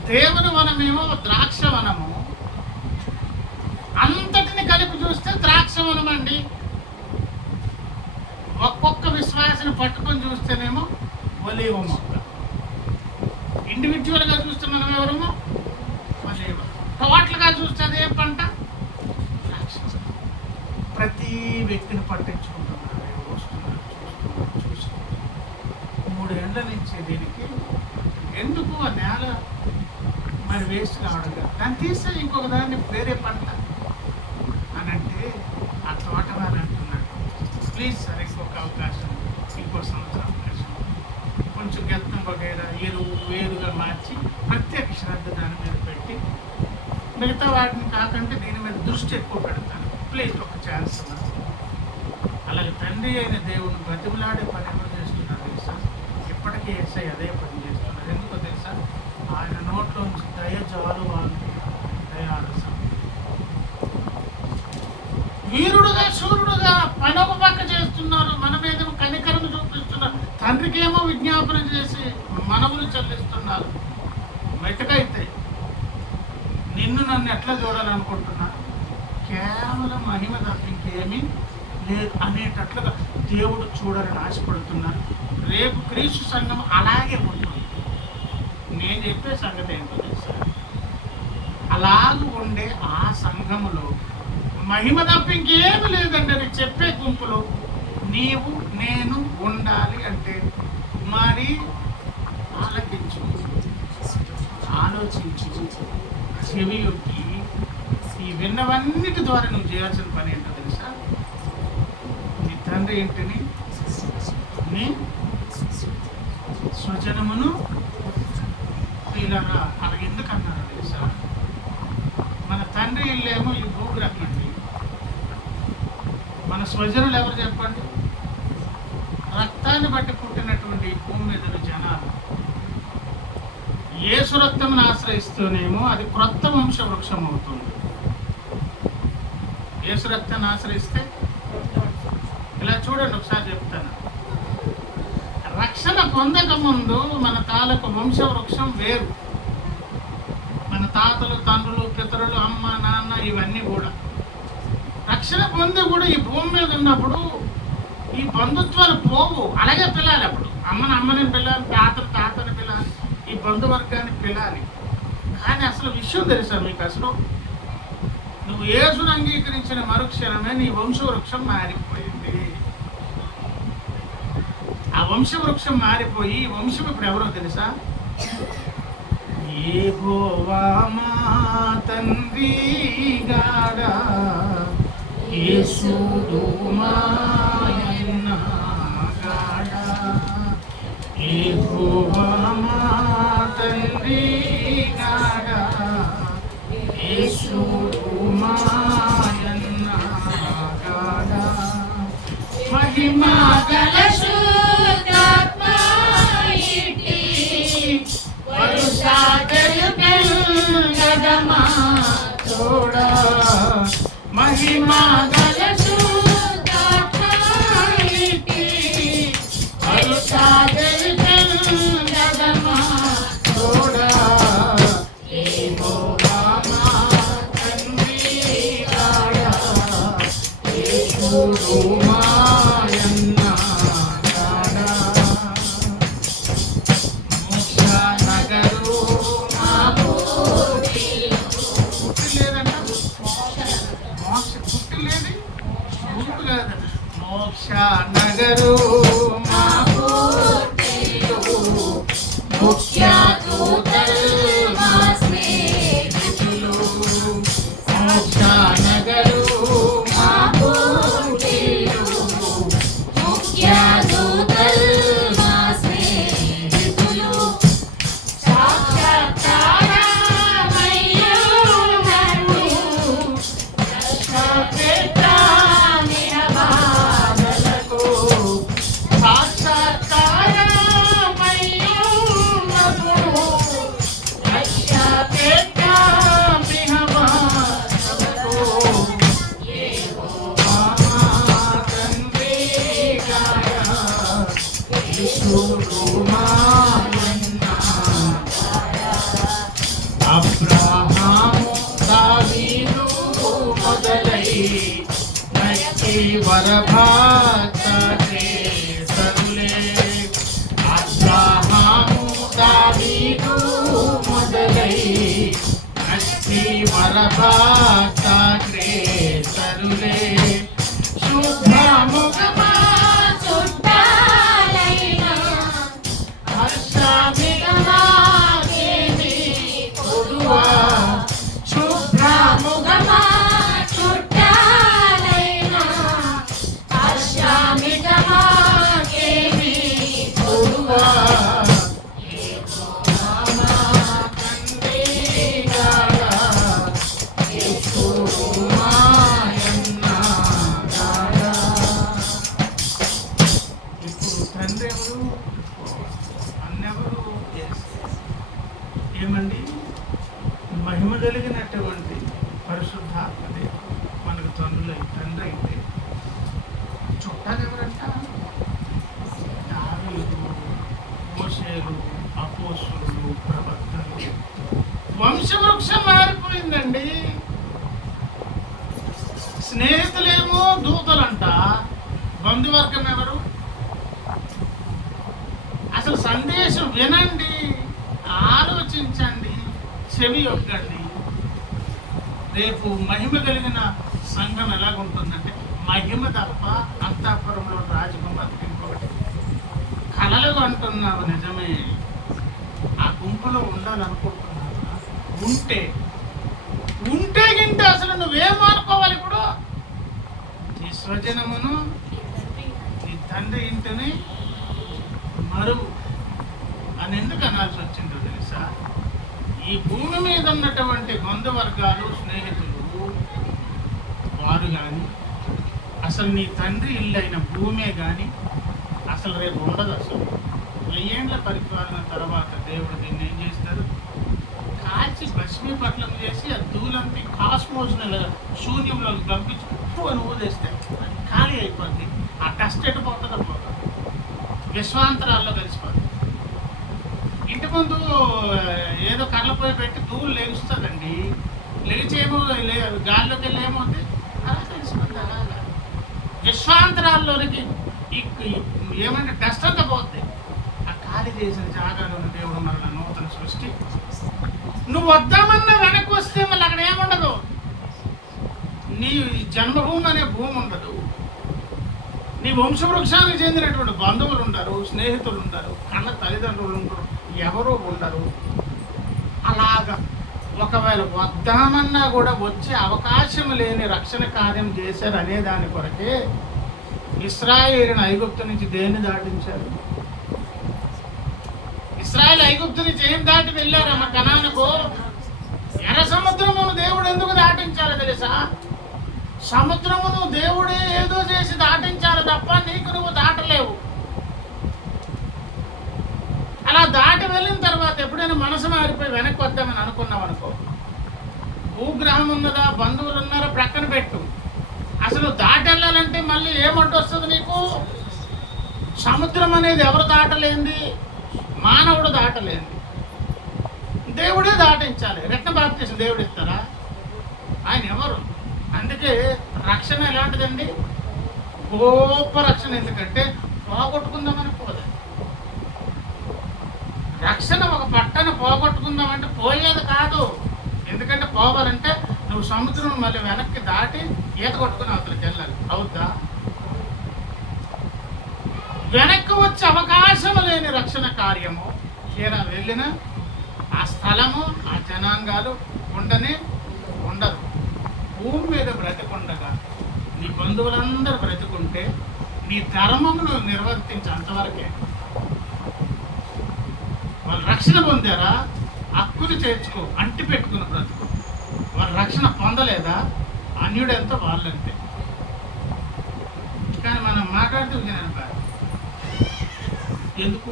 దేవుని వనమేమో ద్రాక్ష వనము. అంతటిని కలిపి చూస్తే ద్రాక్ష వనం అండి. ఒక్కొక్క విశ్వాసను పట్టుకొని చూస్తేనేమో ఒలీవ మొక్క. ఇండివిజువల్గా చూస్తే మనం ఎవరమో ఒలీవ. టోటల్గా చూస్తే అదేం పంట? ద్రాక్ష. ప్రతి వ్యక్తిని పట్టించుకుంటున్నారు. వస్తున్నారు, చూస్తున్నారు. 3 ఏళ్ల నుంచి దీనికి ఎందుకు ఆ నేల మరి వేస్ట్ కావడం కాదు, దాన్ని తీస్తే ఇంకొక దాన్ని వేరే పంట అని అంటే ఆ తోటవారు అంటున్నాడు, ప్లీజ్ సార్ ఇంకొక అవకాశం, ఇంకో సంవత్సరం అవకాశం, కొంచెం గెత్తం వగైరా ఎరువు వేరుగా మార్చి ప్రత్యేక శ్రద్ధ దాని మీద పెట్టి మిగతా వాటిని కాకంటే దీని మీద దృష్టి ఎక్కువ పెడతాను, ప్లీజ్ ఒక ఛాన్స్. అలాగే తండ్రి అయిన దేవుని బతిమలాడే పని ఎవరు చేస్తున్నారు తెలుసా? ఇప్పటికీ ఏసై అదే పని చేస్తున్నారు. ఎందుకో తెలుసా? ఆయన నోట్లోంచి దయ జాలువారుతుంది, దయారసం. వీరుడుగా, శూరుడుగా పని ఒక పక్క చేస్తున్నారు, మన మీద కనికరం చూపిస్తున్నారు. తండ్రికి ఏమో విజ్ఞాపన చేసి మనవులు చెల్లిస్తున్నారు. వెతకైతే నిన్ను నన్ను ఎట్లా చూడాలనుకుంటున్నా? కేవలం మహిమ తప్ప ఇంకేమీ లేదు అనేటట్లుగా దేవుడు చూడాలని ఆశపడుతున్నారు. రేపు క్రీస్తు సంఘం అలాగే ఉంటుంది. నేను చెప్పే సంగతి ఏంటో తెలుసా? అలాగూ ఉండే ఆ సంఘములో మహిమ తప్ప ఇంకేమీ లేదండి అని చెప్పే గుంపులో నీవు నేను ఉండాలి అంటే మరి ఆలకించు, ఆలోచించు, చెవి యొక్కి ఈ విన్నవన్నిటి ద్వారా నువ్వు చేయాల్సిన పని ఏంటో తెలుసా? నీ తండ్రి ఇంటిని, నీ స్వజనమును ఇలాగా అలా ఎందుకు అన్నారు తెలుసా? మన తండ్రి ఇల్లేమో ఈ భూగ్రహం అండి. మన స్వజనులు ఎవరు చెప్పండి? రక్తాన్ని బట్టి పుట్టినటువంటి భూమి మీద జనాలు. యేసు రక్తమును ఆశ్రయిస్తూనేమో అది క్రొత్త వంశ వృక్షం అవుతుంది. యేసు రక్తాన్ని ఆశ్రయిస్తే ఇలా చూడండి, ఒకసారి చెప్తాను. రక్షణ పొందక ముందు మన తాలూకు వంశ వృక్షం వేరు. మన తాతలు, తండ్రులు, పితరులు, అమ్మ, నాన్న ఇవన్నీ కూడా రక్షణ పొంది కూడా ఈ భూమి మీద ఉన్నప్పుడు ఈ బంధుత్వాలు పోవు. అలాగే పిల్లాలి. అప్పుడు అమ్మని పిల్లాలి, తాతని పిల్లాలి, ఈ బంధువర్గాన్ని పిల్లాలి. కానీ అసలు విషయం తెలుసా మీకు? అసలు నువ్వు యేసును అంగీకరించిన మరుక్షణమే నీ వంశవృక్షం మారిపోయింది. ఆ వంశవృక్షం మారిపోయి ఈ వంశం ఇప్పుడు ఎవరో తెలుసా? యెహోవా మా తండ్రి గాడా, యేసుడు మా యన్న గాడా, యెహోవా మా తండ్రి గాడా, యేసుడు మా యన్న గాడా, మహిమా గల శుద్ధాత్మా ఇట్టి వరుసాగలు గదమా తోడా, మహిమా గల శుద్ధాత్మా ఇట్టి వరుసాగలు గదమా తోడా, యెహోవా మా తండ్రి గాడా, యేసుడు మా యన్న గాడా, మోక్ష నగరు మా పుట్టి లేదంట. పుట్టి లేదు, పుట్టు కాదు. మోక్ష నగరు మా పుట్టిల్లు, ముఖ్య దూతలు మా స్నేహితులు. మోక్ష నగరు మా పుట్టిల్లు, ముఖ్య దూతలు మా స్నేహితులు. సాక్షాత్కారమయ్యున్నట్టు రక్షపెట్టానిన బాధలకు, సాక్షాత్కారమయ్యున్నప్పుడు రక్షపెట్టానిన బాధలకు, యెహోవా మా తండ్రి గాడా, యేసుడు మా యన్న గాడా, అబ్రహాము దావీదు మొదలై నచ్చి వరభాగ్యసరులే, అబ్రహాము దావీదు మొదలై నచ్చి వరభాగ్యసరులే, శుభ్రముఖమా చుట్టాలైన హర్షమిగమాకేమి కొదువా, శుభ్రముఖమా చుట్టాలైన హర్షమిగమాకేమి కొదువా, యెహోవా మా తండ్రి గాడా, యేసుడు మా యన్న గాడా. ఇప్పుడు తండ్రి ఎవరు? అన్నెవరు? ఏమండి? మహిమ కలిగినటువంటి పరిశుద్ధాత్మ దేవుడు మనకు తండ్రి అయితే చుట్టాలు ఎవరంట? దావీదు, మోషేలు, అపోస్తులు, ప్రవక్తలు. వంశవృక్షం మారిపోయిందండి. స్నేహితులేమో దూతలంట, బంధువర్గం ఎవరు? అసలు సందేశం వినండి, ఆలోచించండి, చెవి ఒగ్గండి. రేపు మహిమ కలిగిన సంఘం ఎలాగుంటుందంటే, మహిమ తప్ప అంతఃపురంలో రాజకుమార్తె ఇంకొకటి. కలలు అంటున్నావు నిజమే, ఆ గుంపులో ఉండాలనుకుంటున్నావా? ఉంటే గింటే అసలు నువ్వేం అనుకోవాలి? ఇప్పుడు నీ స్వజనమును, నీ తండ్రి ఇంటిని మరువు అని ఎందుకు అనాల్సి వచ్చిందో తెలుసా? ఈ భూమి మీద ఉన్నటువంటి బంధువర్గాలు, స్నేహితులు వారు కానీ, అసలు నీ తండ్రి ఇల్లు అయిన భూమే కానీ అసలు రేపు ఉండదు. అసలు 1000 ఏళ్ల పరిపాలన తర్వాత దేవుడు దీన్ని ఏం చేస్తారు? కాల్చి భస్మీపట్నం చేసి ఆ ధూళంతా కాస్మోస్ శూన్యంలో పంపించి అని ఊదేస్తే అది ఖాళీ అయిపోద్ది. ఆ డస్ట్ ఎటుపోతుందో పోతుంది, విశ్వాంతరాల్లో కలిసిపోతుంది. ఇంటి ముందు ఏదో కళ్ళపోయి పెట్టి ధూళి లేగుస్తుందండి, లేచేమో గాల్లోకి వెళ్ళి ఏమవుతుంది, అలా తెలిసిపోతుంది. అలాగా విశ్వాంతరాల్లోనికి ఏమంటే డస్ట్ అంతా పోతుంది. ఆ ఖాళీ చేసిన జాగాలోని దేవుడు మరణ నూతన సృష్టి. నువ్వు వద్దామన్నా వెనక్కి వస్తే మళ్ళీ అక్కడ ఏముండదు, నీ జన్మభూమి అనే భూమి ఉండదు, నీ వంశవృక్షానికి చెందినటువంటి బంధువులు ఉండరు, స్నేహితులు ఉండరు, కన్న తల్లిదండ్రులు ఉండరు, ఎవరూ ఉండరు. అలాగా ఒకవేళ వద్దామన్నా కూడా వచ్చే అవకాశం లేని రక్షణ కార్యం చేశారు అనే దాని కొరకే ఇశ్రాయేలును ఐగుప్తు నుంచి దేన్ని దాటించారు? ఇశ్రాయేలు ఐగుప్తు నుంచి ఏం దాటి వెళ్ళారమ్మ కనానుకు? ఎర్ర సముద్రమును దేవుడు ఎందుకు దాటించాలో తెలుసా? సముద్రమును దేవుడే ఏదో చేసి దాటించాలి తప్ప నీకు నువ్వు దాటలేవు. అలా దాటి వెళ్ళిన తర్వాత ఎప్పుడైనా మనసు మారిపోయి వెనక్కి వద్దామని అనుకున్నావు అనుకో, భూగ్రహం ఉన్నదా, బంధువులు ఉన్నారా ప్రక్కన పెట్టు, అసలు దాటి వెళ్ళాలంటే మళ్ళీ ఏమంటూ వస్తుంది నీకు? సముద్రం అనేది ఎవరు దాటలేంది? మానవుడు దాటలేంది, దేవుడే దాటించాలి. రత్న బాప్తిసం దేవుడు ఇస్తారా? ఆయన ఎవరు? అందుకే రక్షణ ఎలాంటిదండి? గొప్ప రక్షణ. ఎందుకంటే పోగొట్టుకుందామని పోదు రక్షణ. ఒక పట్టణ పోగొట్టుకుందామంటే పోయేది కాదు. ఎందుకంటే పోవాలంటే నువ్వు సముద్రం మళ్ళీ వెనక్కి దాటి ఈత కొట్టుకుని అవతలకి వెళ్ళాలి. అవుద్దా? వెనక్కి వచ్చే అవకాశం లేని రక్షణ కార్యము తీరా వెళ్ళిన ఆ స్థలము, ఆ జనాంగాలు ఉండదు. భూమి మీద బ్రతికుండగా నీ బంధువులందరూ బ్రతికుంటే నీ ధర్మమును నిర్వర్తించి అంతవరకే. వాళ్ళు రక్షణ పొందారా? హక్కులు చేర్చుకో, అంటి పెట్టుకున్న బ్రతుకు. వాళ్ళు రక్షణ పొందలేదా? అన్యుడెంతో వాళ్ళంతే. కానీ మనం మాట్లాడుతూ ఎందుకు?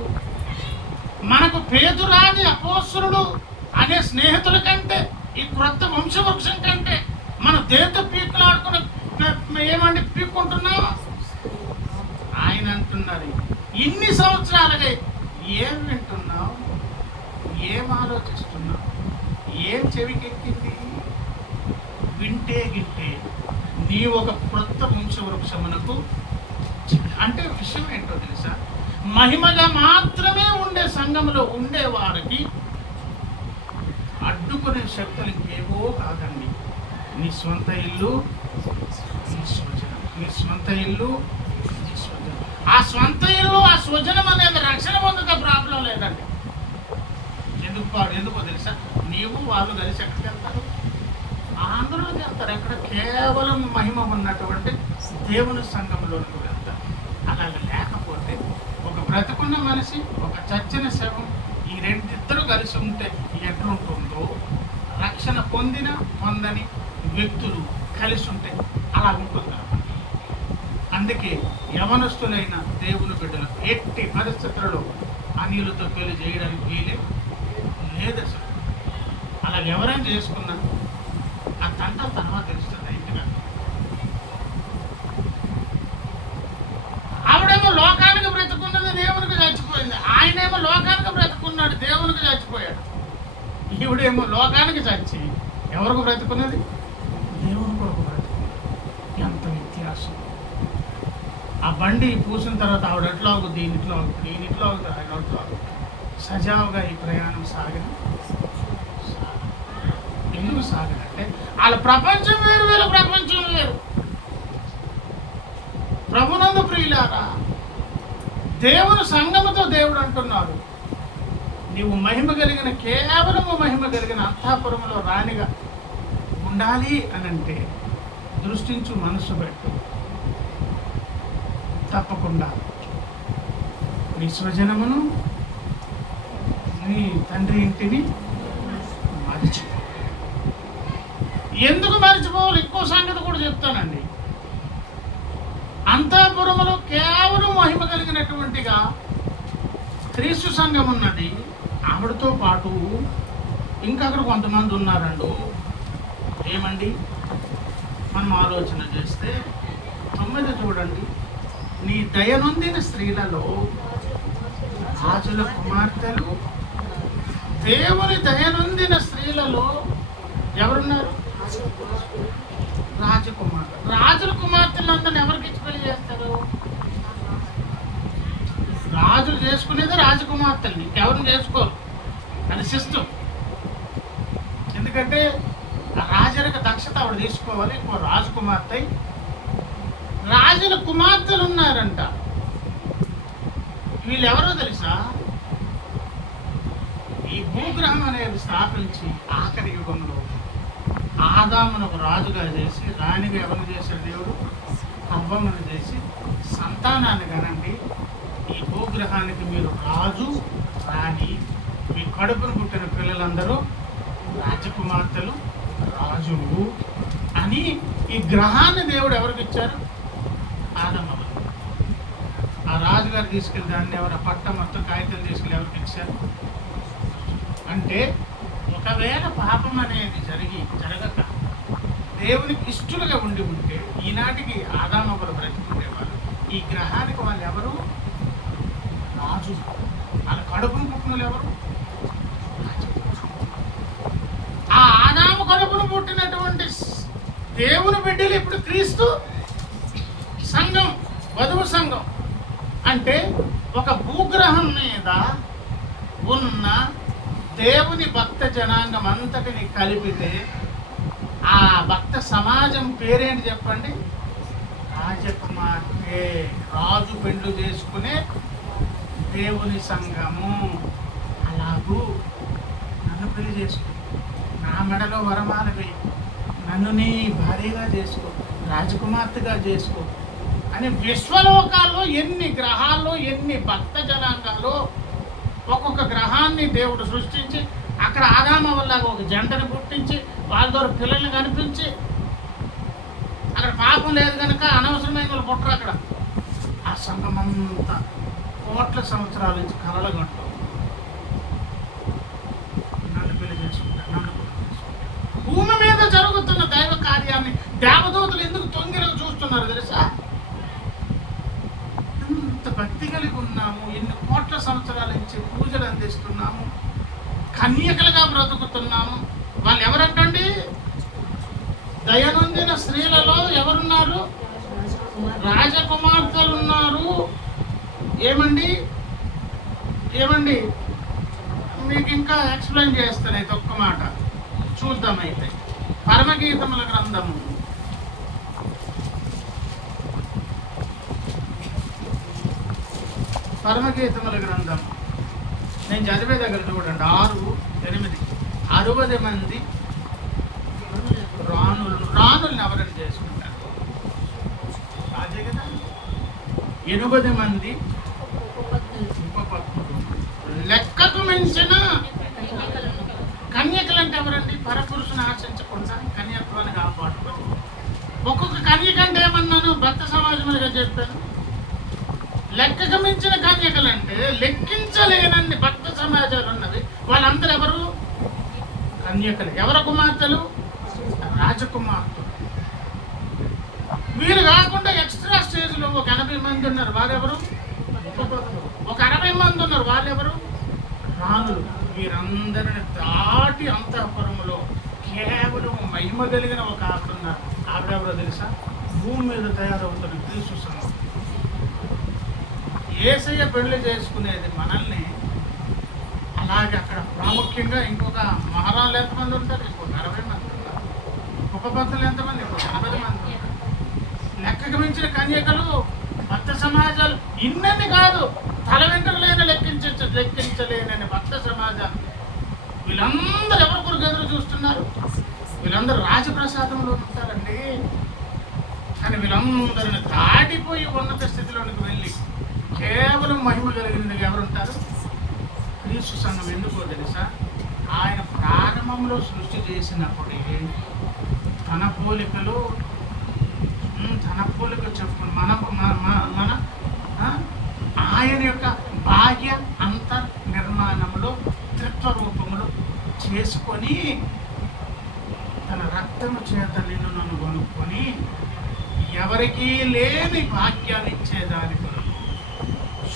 మనకు పేతురాజు అపోస్తలుడు అనే స్నేహితుల కంటే, ఈ క్రొత్త వంశవృక్షం కంటే మనం దేంతో పీక్కులాడుకుని ఏమంటే పీక్కుంటున్నావు? ఆయన అంటున్నారు, ఇన్ని సంవత్సరాలుగా ఏం వింటున్నావు, ఏం ఆలోచిస్తున్నావు, ఏం చెవికెక్కింది? వింటే గిట్టే నీ ఒక క్రొత్త వంశవృక్షమునకు. అంటే విషయం ఏంటో తెలుసా? మహిమగా మాత్రమే ఉండే సంఘంలో ఉండే వారికి అడ్డుకునే శక్తులు ఇంకేవో కాదండి. నీ స్వంత ఇల్లు, నీ స్వజనం. నీ స్వంత ఇల్లు, నీ స్వజనం. ఆ స్వంత ఇల్లు, ఆ స్వజనం అనేది రక్షణ పొందితే ప్రాబ్లం లేదండి. ఎందుకో తెలుసా? నీవు వాళ్ళు కలిసి ఎక్కడికి వెళ్తారు? ఆంధ్రలోకి వెళ్తారు. ఎక్కడ కేవలం మహిమ ఉన్నటువంటి దేవుని సంఘంలోకి వెళ్తారు. అలాగ లేకపోతే ఒక బ్రతుకున్న మనిషి, ఒక చచ్చిన శవం, ఈ రెండిద్దరు కలిసి ఉంటే ఎట్లుంటుందో, రక్షణ పొందని వ్యక్తులు కలిసి ఉంటే అలా ఉంటుంది. అందుకే యవనస్తులైన దేవుని బిడ్డలు ఎట్టి పరిస్థితులలో అన్యులతో పెళ్లి చేయడానికి లేదు అసలు. అలా ఎవరైనా చేసుకున్నా ఆ తంటల తర్వాత తెలుస్తుంది. ఇంటిగా ఆవిడేమో లోకానికి బ్రతుకున్నది, దేవునికి చచ్చిపోయింది. ఆయనేమో లోకానికి బ్రతుకున్నాడు, దేవునికి చచ్చిపోయాడు. ఈవిడేమో లోకానికి చచ్చి ఎవరికి బ్రతుకున్నది? దేవుని కొరకు బ్రతుకున్నది. ఎంత వ్యత్యాసం! ఆ బండి పూసిన తర్వాత ఆవిడ ఎట్లా అవుతుంది, దీనిట్లో అవుతుంది, ఈయనట్లో అవుతుంది, ఆయన అట్లా అవుతుంది. సజావుగా ఈ ప్రయాణం సాగిన ఎందుకు సాగనంటే వాళ్ళ ప్రపంచం వేరు, వీళ్ళ ప్రపంచం వేరు. ప్రభునందు ప్రియులారా, దేవుని సంగముతో దేవుడు అంటున్నారు, నీవు మహిమ కలిగిన, కేవలము మహిమ కలిగిన అంతఃపురములో రాణిగా ఉండాలి అని అంటే దృష్టించు, మనసు పెట్టు. తప్పకుండా నీ స్వజనమును, నీ తండ్రి ఇంటిని మరిచిపో. ఎందుకు మరిచిపోవాలి? ఇంకో సంగతి కూడా చెప్తానండి. అంతఃపురములో కేవలం మహిమ కలిగినటువంటిగా క్రీస్తు సంఘం ఉన్నది. ఆవిడతో పాటు ఇంకా అక్కడ కొంతమంది ఉన్నారండు. ఏమండి, మనం ఆలోచన చేస్తే 9 చూడండి. నీ దయనొందిన స్త్రీలలో రాజుల కుమార్తెలు, దేవుని దయనొందిన స్త్రీలలో ఎవరున్నారు? రాజకుమార్తె. రాజుల కుమార్తెలందరినీ ఎవరికి ఇచ్చి పెళ్లి చేస్తారు? రాజులు చేసుకునేది రాజకుమార్తెల్ని, ఎవరిని చేసుకోరు. అది సిస్టమ్. ఎందుకంటే రాజరిక దక్షత ఆవిడ తీసుకోవాలి. ఇంకో రాజకుమార్తె. రాజుల కుమార్తెలు ఉన్నారంట. వీళ్ళెవరో తెలుసా? ఈ భూగ్రహం అనేది స్థాపించి ఆఖరి యుగంలో ఆదామును ఒక రాజుగా చేసి, రాణిగా ఎవరు చేశాడు దేవుడు? హవ్వను చేసి సంతానాన్ని కనండి. ఈ భూగ్రహానికి మీరు రాజు, రాణి. మీ కడుపును పుట్టిన పిల్లలందరూ రాజకుమార్తెలు, రాజులు అని ఈ గ్రహాన్ని దేవుడు ఎవరికి ఇచ్చారు? ఆదాము. ఆ రాజుగారు తీసుకెళ్ళి దాన్ని ఎవరు పట్ట మొత్తం కాగితం తీసుకెళ్ళి ఎవరికి ఇచ్చారు? అంటే ఒకవేళ పాపం అనేది జరగక దేవునికి ఇష్టలుగా ఉంటే ఈనాటికి ఆదామొకరు బ్రతికుండేవారు. ఈ గ్రహానికి వాళ్ళు ఎవరు? రాజు. వాళ్ళ కడుపును పుట్టినలు ఎవరు? ఆ ఆదాము కడుపును పుట్టినటువంటి దేవుని బిడ్డలు ఇప్పుడు క్రీస్తు సంఘం, వధువు సంఘం. అంటే ఒక భూగ్రహం మీద ఉన్న దేవుని భక్త జనాంగం అంతటిని కలిపితే ఆ భక్త సమాజం పేరేంటి చెప్పండి? రాజకుమార్తె. రాజు పెండ్లు చేసుకునే దేవుని సంఘము. అలాగూ నన్ను పెళ్లి చేసుకో, నా మెడలో వరమాల వేయి, నన్ను నీ భార్యగా చేసుకో, రాజకుమార్తెగా చేసుకో అని విశ్వలోకాల్లో ఎన్ని గ్రహాల్లో ఎన్ని భక్త జనాంగాల్లో ఒక్కొక్క గ్రహాన్ని దేవుడు సృష్టించి అక్కడ ఆదామ వల్ల ఒక జంటను పుట్టించి వాళ్ళ ద్వారా పిల్లల్ని కనిపించి అక్కడ పాపం లేదు కనుక అనవసరమైన వాళ్ళు పుట్టరు. అక్కడ ఆ సంఘం అంతా కోట్ల సంవత్సరాల నుంచి కలలగంటూ నన్ను పెళ్లి చేసుకుంటారు, నన్ను పెళ్లి చేసుకుంటారు. భూమి మీద జరుగుతున్న దైవ కార్యాన్ని దేవదూతలు ఎందుకు తొంగిరగా చూస్తున్నారు తెలుసా? ఎంత భక్తి కలిగి ఉన్నాము, ఎన్ని కోట్ల సంవత్సరాల నుంచి పూజలు అందిస్తున్నాము, కన్యకలుగా బ్రతుకుతున్నాము. వాళ్ళు ఎవరంటండి? దయనొందిన స్త్రీలలో ఎవరున్నారు? రాజకుమార్తెలు ఉన్నారు. ఏమండి మీకు ఇంకా ఎక్స్ప్లెయిన్ చేస్తాను. అయితే ఒక్క మాట చూద్దాం. అయితే పరమగీతముల గ్రంథము నేను చదివే దగ్గర చూడండి. 6:8 60 మంది రాణుల్ని ఎవరైనా చేసుకుంటారు? అదే కదా. 80 మంది ఉపపత్నులు. లెక్కకు మించిన కన్యకలు అంటే ఎవరండి? పరపురుషుని ఆశించకుండా కన్యత్వాన్ని కాపాడుతూ ఒక్కొక్క కన్యక అంటే ఏమన్నాను? భక్త సమాజంగా చెప్పాను. లెక్కకు మించిన కన్యకలు అంటే లెక్కించలేనన్ని భక్త సమాజాలు ఉన్నవి. వాళ్ళందరూ ఎవరు? కన్యకలు. ఎవరు కుమార్తెలు? రాజకుమార్తెలు. వీరు కాకుండా ఎక్స్ట్రా స్టేజ్లో ఒక 80 మంది ఉన్నారు. వారెవరు? ఒక 60 మంది ఉన్నారు. వాళ్ళెవరు? రాణులు. వీరందరిని దాటి అంతఃపురంలో కేవలం మహిమ కలిగిన ఒక ఆవిడ ఉన్నారు. ఆవిడెవరో తెలుసా? భూమి మీద తయారవుతున్న క్రీస్తు సంఘం. యేసయ్య పెళ్లి చేసుకునేది మనల్ని. అలాగే అక్కడ ప్రాముఖ్యంగా ఇంకొక మహారాజులు ఎంతమంది ఉంటారు? ఇంకొక 60 మంది ఉంటారు. ఉపపత్తులు ఎంతమంది? ఇంకొక 80 మంది ఉంటారు. లెక్కకు మించిన కన్యకలు, భక్త సమాజాలు. ఇన్నని కాదు, తల వెంట్రుకలైనా లెక్కించలేనని భక్త సమాజాలు. వీళ్ళందరూ ఎవరి కొరకు ఎదురు చూస్తున్నారు? వీళ్ళందరూ రాజప్రసాదంలో ఉంటారండి. కానీ వీళ్ళందరిని దాటిపోయి ఉన్నత స్థితిలోనికి వెళ్ళి కేవలం మహిమ కలిగినది ఎవరుంటారు? క్రీస్తు సంఘం. ఎందుకో తెలుసా? ఆయన ప్రారంభంలో సృష్టి చేసినప్పుడే తన పోలికలు చెప్పుకుని మన ఆయన యొక్క బాహ్య అంతర్ నిర్మాణంలో త్రిత్వ రూపములు చేసుకొని తన రక్తము చేత నిన్ను నన్ను కొనుక్కొని ఎవరికీ లేని భాగ్యాన్ని ఇచ్చేదాని కొరకు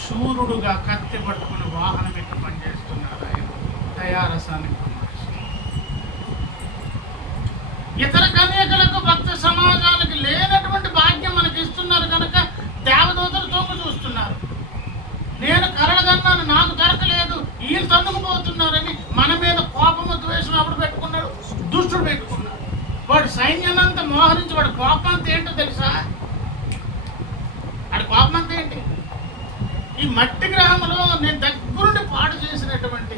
శూరుడుగా కత్తి పట్టుకుని వాహనం ఎక్కి పనిచేస్తున్నాడు ఆయన దయారసానికి. ఇతర కన్యకలకు భక్త సమాజానికి లేనటువంటి భాగ్యం మనకి ఇస్తున్నారు కనుక దేవదూతలు తొంగు చూస్తున్నారు. నేను కరడగన్నాను, నాకు దొరకలేదు, వీళ్ళు తన్నుకుపోతున్నారని మన మీద కోపము ద్వేషం ఎవడు పెట్టుకున్నాడు? దుష్టుడు పెట్టుకున్నాడు. వాడు సైన్యాన్నంతా మోహరించి వాడు కోపం అంతా ఏంటో తెలుసా? వాడి కోపం అంతా ఏంటి? ఈ మట్టి గ్రహంలో నేను దగ్గరుండి పాడు చేసినటువంటి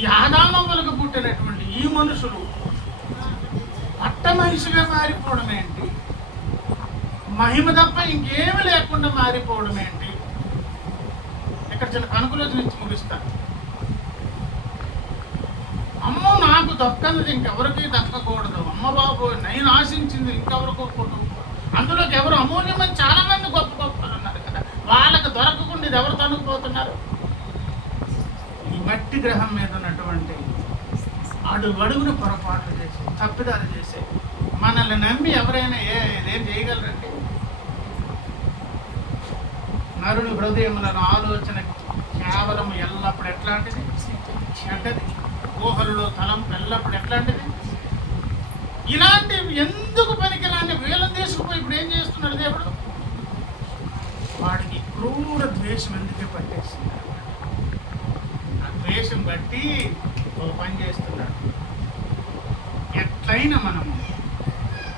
ఈ ఆదామవ్వలకు పుట్టినటువంటి ఈ మనుషులు పట్ట మనిషిగా మారిపోవడం ఏంటి? మహిమ తప్ప ఇంకేమి లేకుండా మారిపోవడం ఏంటి? ఇక్కడ చిన్న కనుకలోచన ఇచ్చి ముగిస్తాను. అమ్మ నాకు దక్కన్నది ఇంకెవరికి దక్కకూడదు, అమ్మ బాబు నేను ఆశించింది ఇంకెవరికో కూడదు. అందులోకి ఎవరు అమూల్యమని చాలా మంది గొప్ప గొప్ప అన్నారు కదా, వాళ్ళకి దొరకకుండా ఇది ఎవరు తనుకుపోతున్నారు? ఈ మట్టి గ్రహం మీద ఉన్నటువంటి అడుగడుగును పొరపాట్లు చేసి తప్పిదాలు చేసే మనల్ని నమ్మి ఎవరైనా ఏదేం చేయగలరండి? నరుని హృదయములను ఆలోచన కేవలం ఎల్లప్పుడు ఎట్లాంటిది? చెడ్డది. ఊహలలో తలం ఎల్లప్పుడు ఎట్లాంటిది? ఇలాంటివి ఎందుకు పనికిరాని వీళ్ళని తీసుకుపోయి ఇప్పుడు ఏం చేస్తున్నాడు దేవుడు? వాడికి క్రూర ద్వేషం ఎందుకే పట్టేస్తుంది? ఆ ద్వేషం బట్టి ఒక పని చేస్తున్నాడు. ఎట్లయినా మనము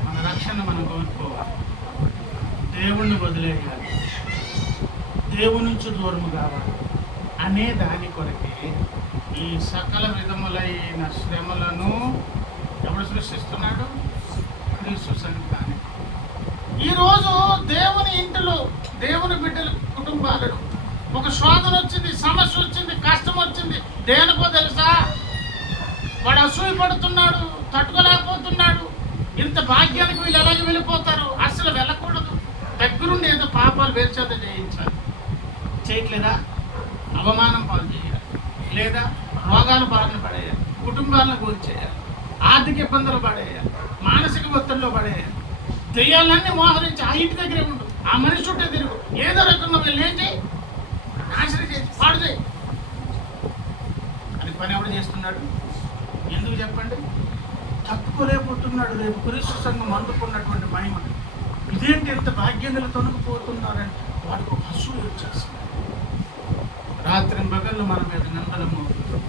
మన రక్షణ మనం కోరుకోవాలి, దేవుణ్ణి వదిలేయాలి, దేవుని నుంచి దూరము కావాలి అనే దాని కొరకే ఈ సకల విధములైన శ్రమలను ఎవరు సృష్టిస్తున్నాడు? క్రీస్తు సంఘాన్ని. ఈరోజు దేవుని ఇంటిలో దేవుని బిడ్డల కుటుంబాలలో ఒక శోధన వచ్చింది, సమస్య వచ్చింది, కష్టం వచ్చింది. దేనికో తెలుసా? వాడు అసూయ పడుతున్నాడు, తట్టుకోలేకపోతున్నాడు. ఇంత భాగ్యానికి వీళ్ళు ఎలాగే వెళ్ళిపోతారు? అసలు వెళ్ళకూడదు. దగ్గరుండి ఏదో పాపాలు వేర్చేత చేయించాలి. చేయట్లేదా? అవమానం పాలు చేయాలి, లేదా రోగాలు బారిన పడేయాలి, కుటుంబాలను కూల్చేయాలి, ఆర్థిక ఇబ్బందులు పడేయాలి, మానసిక ఒత్తిడిలో పడేయాలి. దెయ్యాలన్నీ మోహరించి ఆ ఇంటి దగ్గరే ఉండు, ఆ మనిషి చుట్టే తిరుగు, ఏదో రకంగా వీళ్ళు ఏం చేయి, నాశనం చేసి పాడు చేయి. అది పని ఎవడు చేస్తున్నాడు? ఎందుకు చెప్పండి? తప్పుకోలేకపోతున్నాడు. రేపు క్రీస్తు సంఘం అందుకున్నటువంటి మహిమ ఇదేంటి ఎంత భాగ్యంగా తొలగిపోతున్నారని వాడికి ఒక అసూయ వచ్చేస్తుంది. రాత్రి పగళ్ళు మన మీద నిందలము,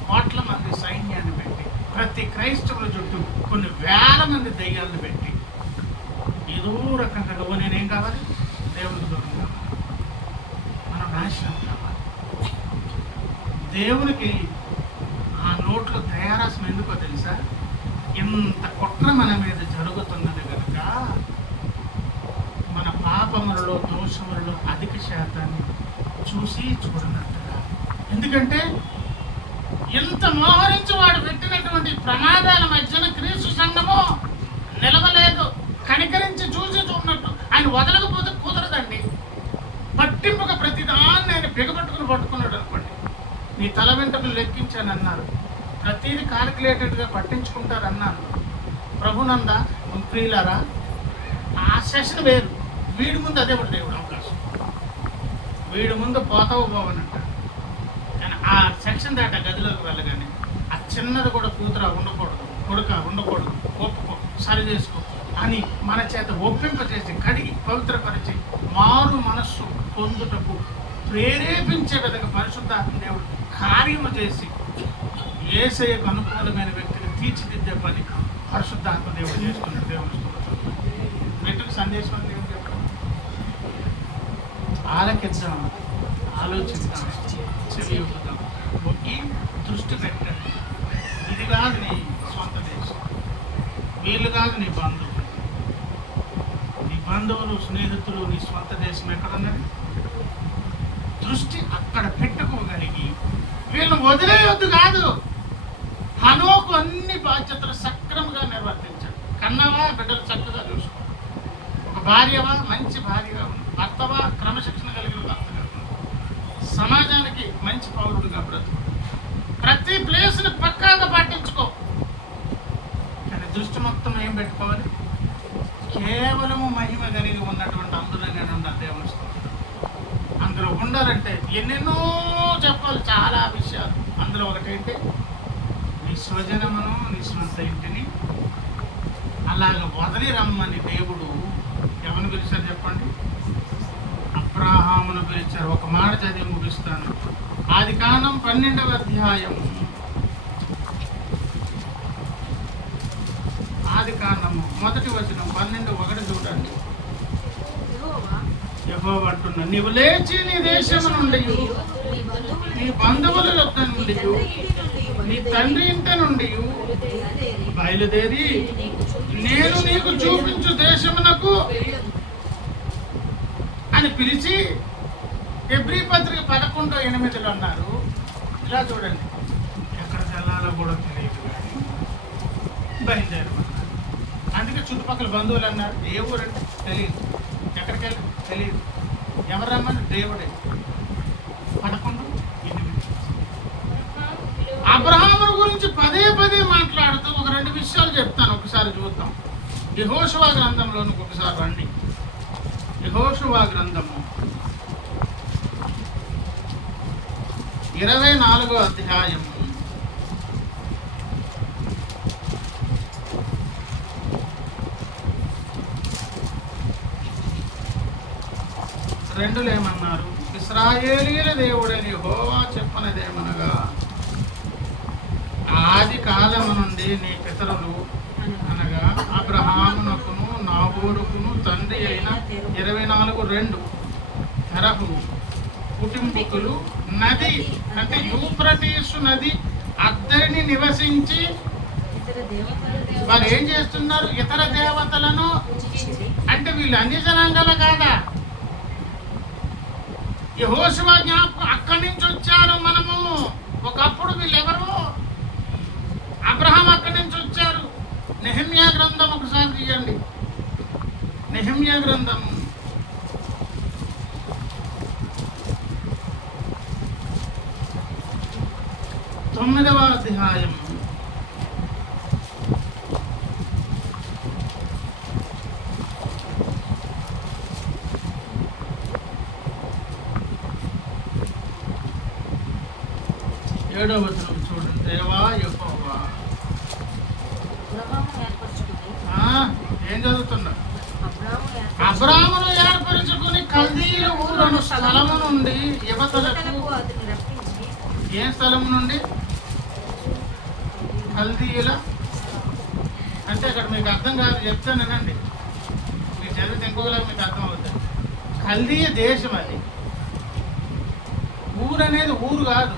కోట్ల మంది సైన్యాన్ని పెట్టి, ప్రతి క్రైస్తవుల చుట్టూ కొన్ని వేల మంది దయ్యాలను పెట్టి ఏదో రకంగా నువ్వు నేనేం కావాలి? దేవునికి దూరం కావాలి, మనం నాశనం కావాలి. దేవునికి ఆ నోట్లో దయారసం ఎందుకో తెలుసా? ఇంత కుట్ర మన మీద జరుగుతున్నది కనుక మన పాపములలో దోషములలో అధిక శాతాన్ని చూసి చూడనట్టుగా. ఎందుకంటే ఇంత మోహరించి వాడు పెట్టినటువంటి ప్రమాదాల మధ్యన క్రీస్తు సంఘము నిలవలేదు. కనికరించి చూసి చూడనట్టు ఆయన వదలకపోతే కుదరదండి. పట్టింపుగా ప్రతిదాన్ని ఆయన బిగపట్టుకుని పట్టుకున్నాడు అనుకోండి. నీ తల వెంట్రుకలు లెక్కించానన్నారు, ప్రతిదీ కాలిక్యులేటెడ్గా పట్టించుకుంటారన్నాను. ప్రభునంద ప్రియులారా, ఆ సెషన్ వేరు. వీడి ముందు అదే ఒకటి దేవుడు అవకాశం. వీడి ముందు పోతావు పోవనంటాడు. కానీ ఆ సెక్షన్ దాట గదిలోకి వెళ్ళగానే ఆ చిన్నది కూడా కూతురా ఉండకూడదు, కొడుక ఉండకూడదు, ఒప్పుకో, సరి చేసుకో అని మన చేత ఒప్పింపచేసి కడిగి పవిత్రపరిచి మారు మనస్సు పొందుటకు ప్రేరేపించే విధంగా పరిశుద్ధాత్మ దేవుడు కార్యము చేసి యేసయ్యకు అనుకూలమైన వ్యక్తిని తీర్చిదిద్దే పని పరిశుద్ధాత్మ దేవుడు చేసుకున్నాడు. దేవుడు వ్యక్తికి సందేశం దేవుడు చెప్తాం. ఆలకిద్దాం, ఆలోచిద్దాం, చెవి ఇవ్వదాం, ఒక్కి దృష్టి పెట్టండి. ఇది కాదు నీ సొంత దేశం, వీళ్ళు కాదు నీ బంధువులు. నీ బంధువులు, స్నేహితులు, నీ స్వంత దేశం ఎక్కడున్నది? దృష్టి అక్కడ పెట్టుకోగలిగి వీళ్ళని వదిలేయొద్దు కాదు. హనోకు అన్ని బాధ్యతలు సక్రమంగా నిర్వర్తించాడు. కన్నవా, బిడ్డలు చక్కగా చూసుకో. ఒక భార్యవా, మంచి భార్యగా ఉంది. భర్తవా, క్రమశిక్షణ కలిగిన భర్తగా ఉంది. సమాజానికి మంచి పౌరుడుగా బ్రతుకు. ప్రతి ప్లేస్ని పక్కాగా పట్టించుకో. దృష్టి మొత్తం ఏం పెట్టుకోవాలి? కేవలము మహిమ కలిగి ఉన్నటువంటి అందులోనే ఉండాలి. దేవుని స్తోత్రం. అందులో ఉండాలంటే ఎన్నెన్నో చెప్పాలి, చాలా విషయాలు. అందులో ఒకటేంటి, నీ స్వజనమును నీ స్వంత ఇంటిని అలాగ వదిలి రమ్మని దేవుడు ఎవరిని పిలిచారు చెప్పండి? అబ్రహామును పిలిచారు. ఒక మాట చదివి ముగిస్తాను. ఆదికాండం 12వ అధ్యాయం, ఆదికాండము 1వ వచనం 12:1 చూడండి. యెహోవా అంటున్నా, నీవు లేచి నీ దేశము నుండి, నీ బంధువుల యొద్ద నుండి, నీ తండ్రి ఇంట నుండి బయలుదేరి నేను నీకు చూపించు దేశమునకు అని పిలిచి, హెబ్రీ పత్రిక 11:8 అన్నారు. ఇలా చూడండి, ఎక్కడికి వెళ్ళాలో కూడా తెలియదు కానీ బయలుదేరమన్నారు. అందుకే చుట్టుపక్కల బంధువులు అన్నారు, ఏ ఊరంటే తెలియదు, ఎక్కడికి వెళ్ళి తెలియదు, ఎవరు రమ్మని దేవుడే. 11:8 అబ్రహాము గురించి పదే పదే మాట్లాడుతూ ఒక 2 విషయాలు చెప్తాను, ఒకసారి చూద్దాం. యెహోషువ గ్రంథంలోనికి ఒకసారి రండి. యెహోషువ గ్రంథము 24వ అధ్యాయం 2లో ఏమన్నారు? ఇశ్రాయేలీయుల దేవుడైన యెహోవా చెప్పనదేమనగా, ఆది కాలము నుండి నీ పితరులు అనగా అబ్రహామునకును నాహోరుకును తండ్రి అయిన 24:2 తెరహు కుటుంబీకులు నది అంటే యూఫ్రటీసు నది అద్దరిని నివసించి వాళ్ళు ఏం చేస్తున్నారు? ఇతర దేవతలను. అంటే వీళ్ళు అన్ని జనాంగాల కాదా? యెహోషువ జ్ఞాపకం అక్కడి నుంచి వచ్చారు. మనము ఒకప్పుడు వీళ్ళెవరు? అబ్రహాం అక్కడి నుంచి వచ్చారు. నెహెమ్యా గ్రంథం ఒకసారి తీయండి. నెహెమ్యా గ్రంథం 9వ అధ్యాయం 7వ వచనం చూడండి. దేవా యెహోవా ఏం చదువుతున్నా? అబ్రాహామును ఏర్పరచుకుని కల్దీయుల ఊరను స్థలము నుండి యువతలకు. ఏ స్థలము నుండి? కల్దీయుల అంటే అక్కడ మీకు అర్థం కాదు, చెప్తానండి. మీరు చదివితే ఇంకొకలా మీకు అర్థం అవుతుంది. కల్దీయ దేశం అది. ఊరు అనేది ఊరు కాదు.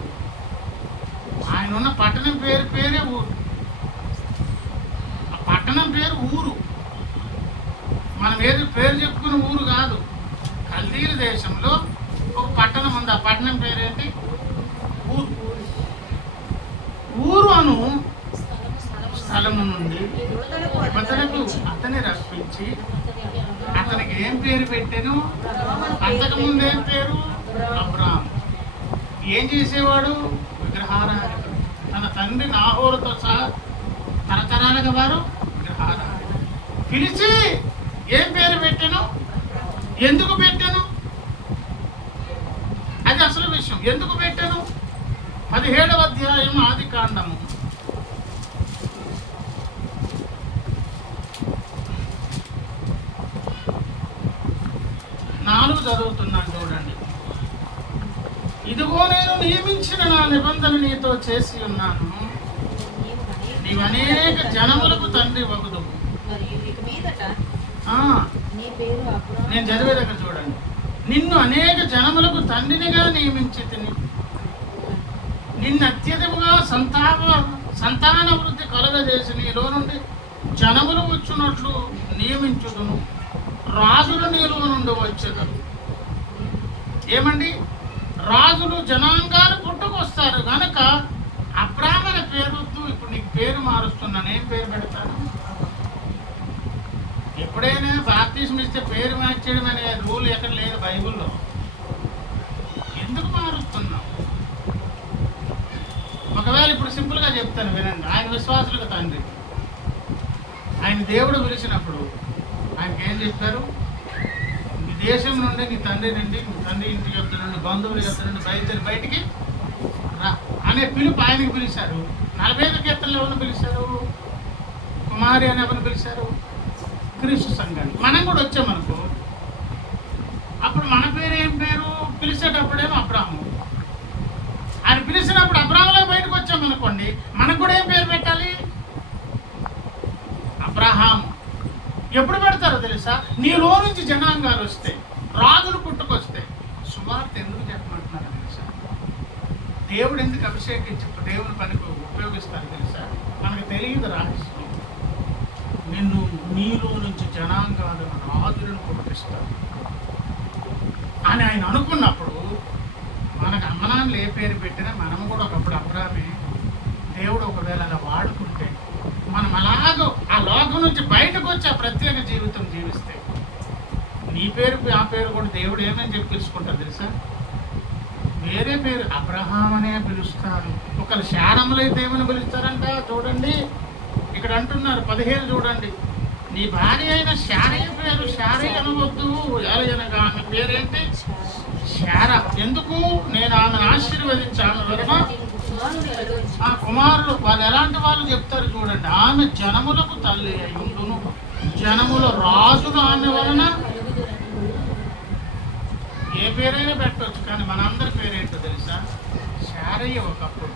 ఆయన ఉన్న పట్టణం పేరే ఊరు. ఆ పట్టణం పేరు ఊరు. మనం ఏది పేరు చెప్పుకున్న ఊరు కాదు. కల్దీల దేశంలో ఒక పట్టణం ఉంది. ఆ పట్టణం పేరేంటి? ఊరు. ఊరు అను స్థలము నుండి యువతలకు అతని రప్పించి అతనికి ఏం పేరు పెట్టాను? అంతకుముందు ఏం పేరు? అబ్రాహాము. ఏం చేసేవాడు? విగ్రహారాధకుడు. తన తండ్రి నాహోరుతో సహా తరతరాలుగా వారు విగ్రహారాధకుడు. పిలిచి ఏం పేరు పెట్టాను? ఎందుకు పెట్టాను? అది అసలు విషయం. ఎందుకు పెట్టాను? 17వ అధ్యాయం ఆదికాండము 4 చదువుతున్నాను చూడండి. ఇదిగో నేను నియమించిన నా నిబంధన నీతో చేసి ఉన్నాను. నీవు అనేక జనములకు తండ్రి వగుదువు. నేను చదివే దగ్గర చూడండి. నిన్ను అనేక జనములకు తండ్రినిగా నియమించి తిని నిన్ను అత్యధికముగా సంతాన వృద్ధి కలుగజేసి నీలో నుండి జనములు వచ్చినట్లు నియమించుదును. రాజులు నీలో నుండి వచ్చేదారు. ఏమండి? రాజులు జనాంగాలు పుట్టుకొస్తారు కనుక అబ్రాహాము పేరుతో ఇప్పుడు నీకు పేరు మారుస్తున్నాను. ఏం పేరు పెడతాను? ఎప్పుడైనా బాప్తిస్మం ఇస్తే పేరు మార్చేయడం అనే రూల్ ఎక్కడ లేదు బైబిల్లో. ఎందుకు మారుస్తున్నావు? ఒకవేళ ఇప్పుడు సింపుల్గా చెప్తాను వినండి. ఆయన విశ్వాసులకు తండ్రి. ఆయన దేవుడు పిలిచినప్పుడు ఆయనకి ఏం చెప్పారు? నీ దేశం నుండి, నీ తండ్రి నుండి, నీ తండ్రి ఇంటి యొక్క నుండి, బంధువుల యొక్క నుండి బయటికి రా అనే పిలుపు ఆయనకి పిలిచారు. 45 కీర్తనలు ఎవరిని పిలిచారు? కుమారి అని ఎవరిని పిలిచారు? క్రీస్తు సంఘాన్ని. మనం కూడా వచ్చామనుకో, అప్పుడు మన పేరు ఏం పేరు? పిలిచేటప్పుడేమో అబ్రాహము. ఆయన పిలిచినప్పుడు అబ్రాహంలో బయటకు వచ్చామనుకోండి, మనకు కూడా ఏం పేరు పెట్టాలి? అబ్రహాం. ఎప్పుడు పెడతారో తెలుసా? నీలో నుంచి జనాంగాలు వస్తాయి, రాజులు పుట్టుకొస్తాయి. సువార్త ఎందుకు చెప్పమంటున్నారో తెలుసా? దేవుడు ఎందుకు అభిషేకించి దేవుని పనికి ఉపయోగిస్తారు తెలుసా? మనకు తెలియదు రహస్యం. నిన్ను నీలో నుంచి జనాంగాలను, రాజులను పుట్టిస్తారు అని ఆయన అనుకున్నప్పుడు, మనకు అమ్మనాన్నలు ఏ పేరు పెట్టినా మనము కూడా ఒకప్పుడు అబ్రామే. దేవుడు ఒకవేళ అలా వాడుకుంటే మనం అలాగో ఆ లోకం నుంచి బయటకు వచ్చి ఆ ప్రత్యేక జీవితం జీవిస్తే, నీ పేరు ఆ పేరు కూడా దేవుడు ఏమని చెప్పి పిలుచుకుంటారు తెలుసా? వేరే పేరు అబ్రహాం అనే పిలుస్తారు. ఒకరు శారములు అయితే ఏమని పిలుస్తారంట? చూడండి ఇక్కడ అంటున్నారు 15 చూడండి. నీ భార్య అయిన శారయ్య పేరు శారయ్య అనవద్దు, అనగా ఆమె పేరేంటి? శార. ఎందుకు? నేను ఆమెను ఆశీర్వదించి ఆమె వలన ఆ కుమారులు, వాళ్ళు ఎలాంటి వాళ్ళు చెప్తారు చూడండి. ఆమె జనములకు తల్లి అయి ఉండును, జనముల రాజులు ఆమె వలన. ఏ పేరైనా పెట్టవచ్చు, కానీ మనందరి పేరేంటో తెలుసా? శారయ్య ఒకప్పుడు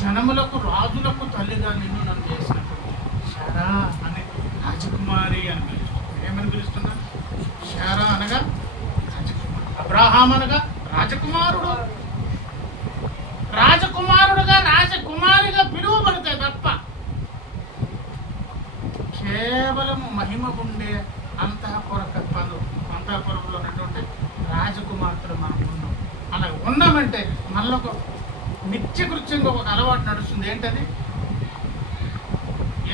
జనములకు రాజులకు తల్లిగా నిన్ను నన్ను చేసినప్పుడు శారా అనే రాజకుమారి అని పిలుస్తుంది. ఏమని పిలుస్తున్నా? శారా అనగా రాజకుమారి, అబ్రహాం అనగా రాజకుమారుడు. రాజకుమారుడుగా రాజకుమారిగా పిలువబడితే తప్ప కేవలం మహిమ ఉండే అంతఃపురంలో ఉన్నటువంటి రాజకుమార్తెలు మనం ఉన్నాం. అలా ఉన్నామంటే మనలో ఒక నిత్యకృత్యంగా ఒక అలవాటు నడుస్తుంది. ఏంటది?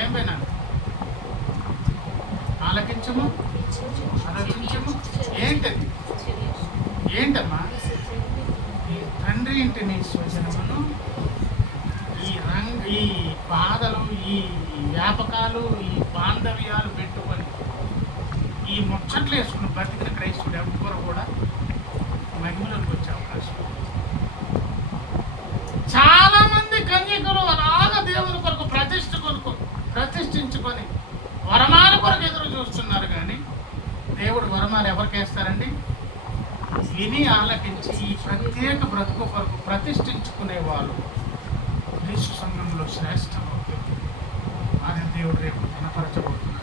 ఏం పోయినా ఆలకించము, ఆలోచించము. ఏంటది? ఏంటమ్మా? ఈ తండ్రి ఇంటిని స్వజనమును, ఈ బాధలు, ఈ వ్యాపకాలు, ఈ బాంధవ్యాలు పెట్టుకొని ఈ ముచ్చట్లు వేసుకుని బతికిన క్రైస్తుడు ఎవ్వరు కూడా మహిమలోకి వచ్చే అవకాశం. చాలా మంది కన్యకలు అలాగా దేవుని కొరకు ప్రతిష్ఠించుకొని వరమాల కొరకు ఎదురు చూస్తున్నారు. కానీ దేవుడు వరమాలు ఎవరికి వేస్తారండి? విని ఆలకించి ఈ ప్రత్యేక బ్రతుకు కొరకు ప్రతిష్ఠించుకునే వాళ్ళు క్రీస్తు సంఘంలో శ్రేష్ఠ భక్తులు అని దేవుడు రేపు కనపరచబోతున్నాడు.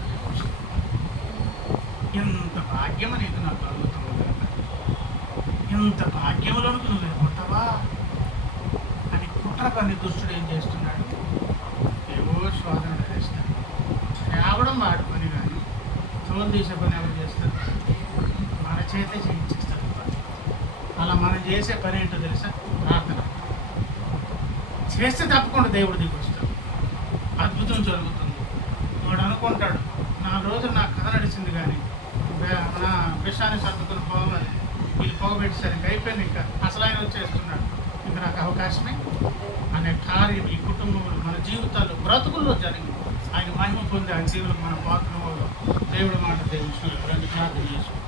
ఎంత భాగ్యం అనేది నాకు కలుగుతుంది కనుక, ఎంత భాగ్యంలోనికి నువ్వు వెళ్ళిపోతావా అని కుట్ర పని దుష్టుడు ఏం చేస్తున్నాడు? ఏవో శోధన చేస్తాడు. తేవడం వాడి పని, కానీ తోలు తీసే పని ఎవరు చేస్తారు? మన చేతే చేయించేస్తారు. అలా మనం చేసే పని ఏంటో తెలుసా? ప్రార్థన చేస్తే తప్పకుండా దేవుడు దిగి వస్తాడు, అద్భుతం జరుగుతుంది. వాడు అనుకుంటాడు, 4 రోజులు నా కథ నడిచింది, కానీ నా విషయాన్ని సర్దుకుని పోవాలి, వీళ్ళు పోగబెట్టేసరికి అయిపోయింది, ఇంకా అసలు ఆయన వచ్చేస్తున్నాడు, ఇంకా నాకు అవకాశమే అనే కార్యం ఈ కుటుంబంలో, మన జీవితాల్లో, బ్రతుకుల్లో జరిగింది. ఆయన మహిమ పొంది ఆయన జీవులకు మన పాత్రలో దేవుడు మాట దేవుడు ప్రార్థన చేసుకుంటాం.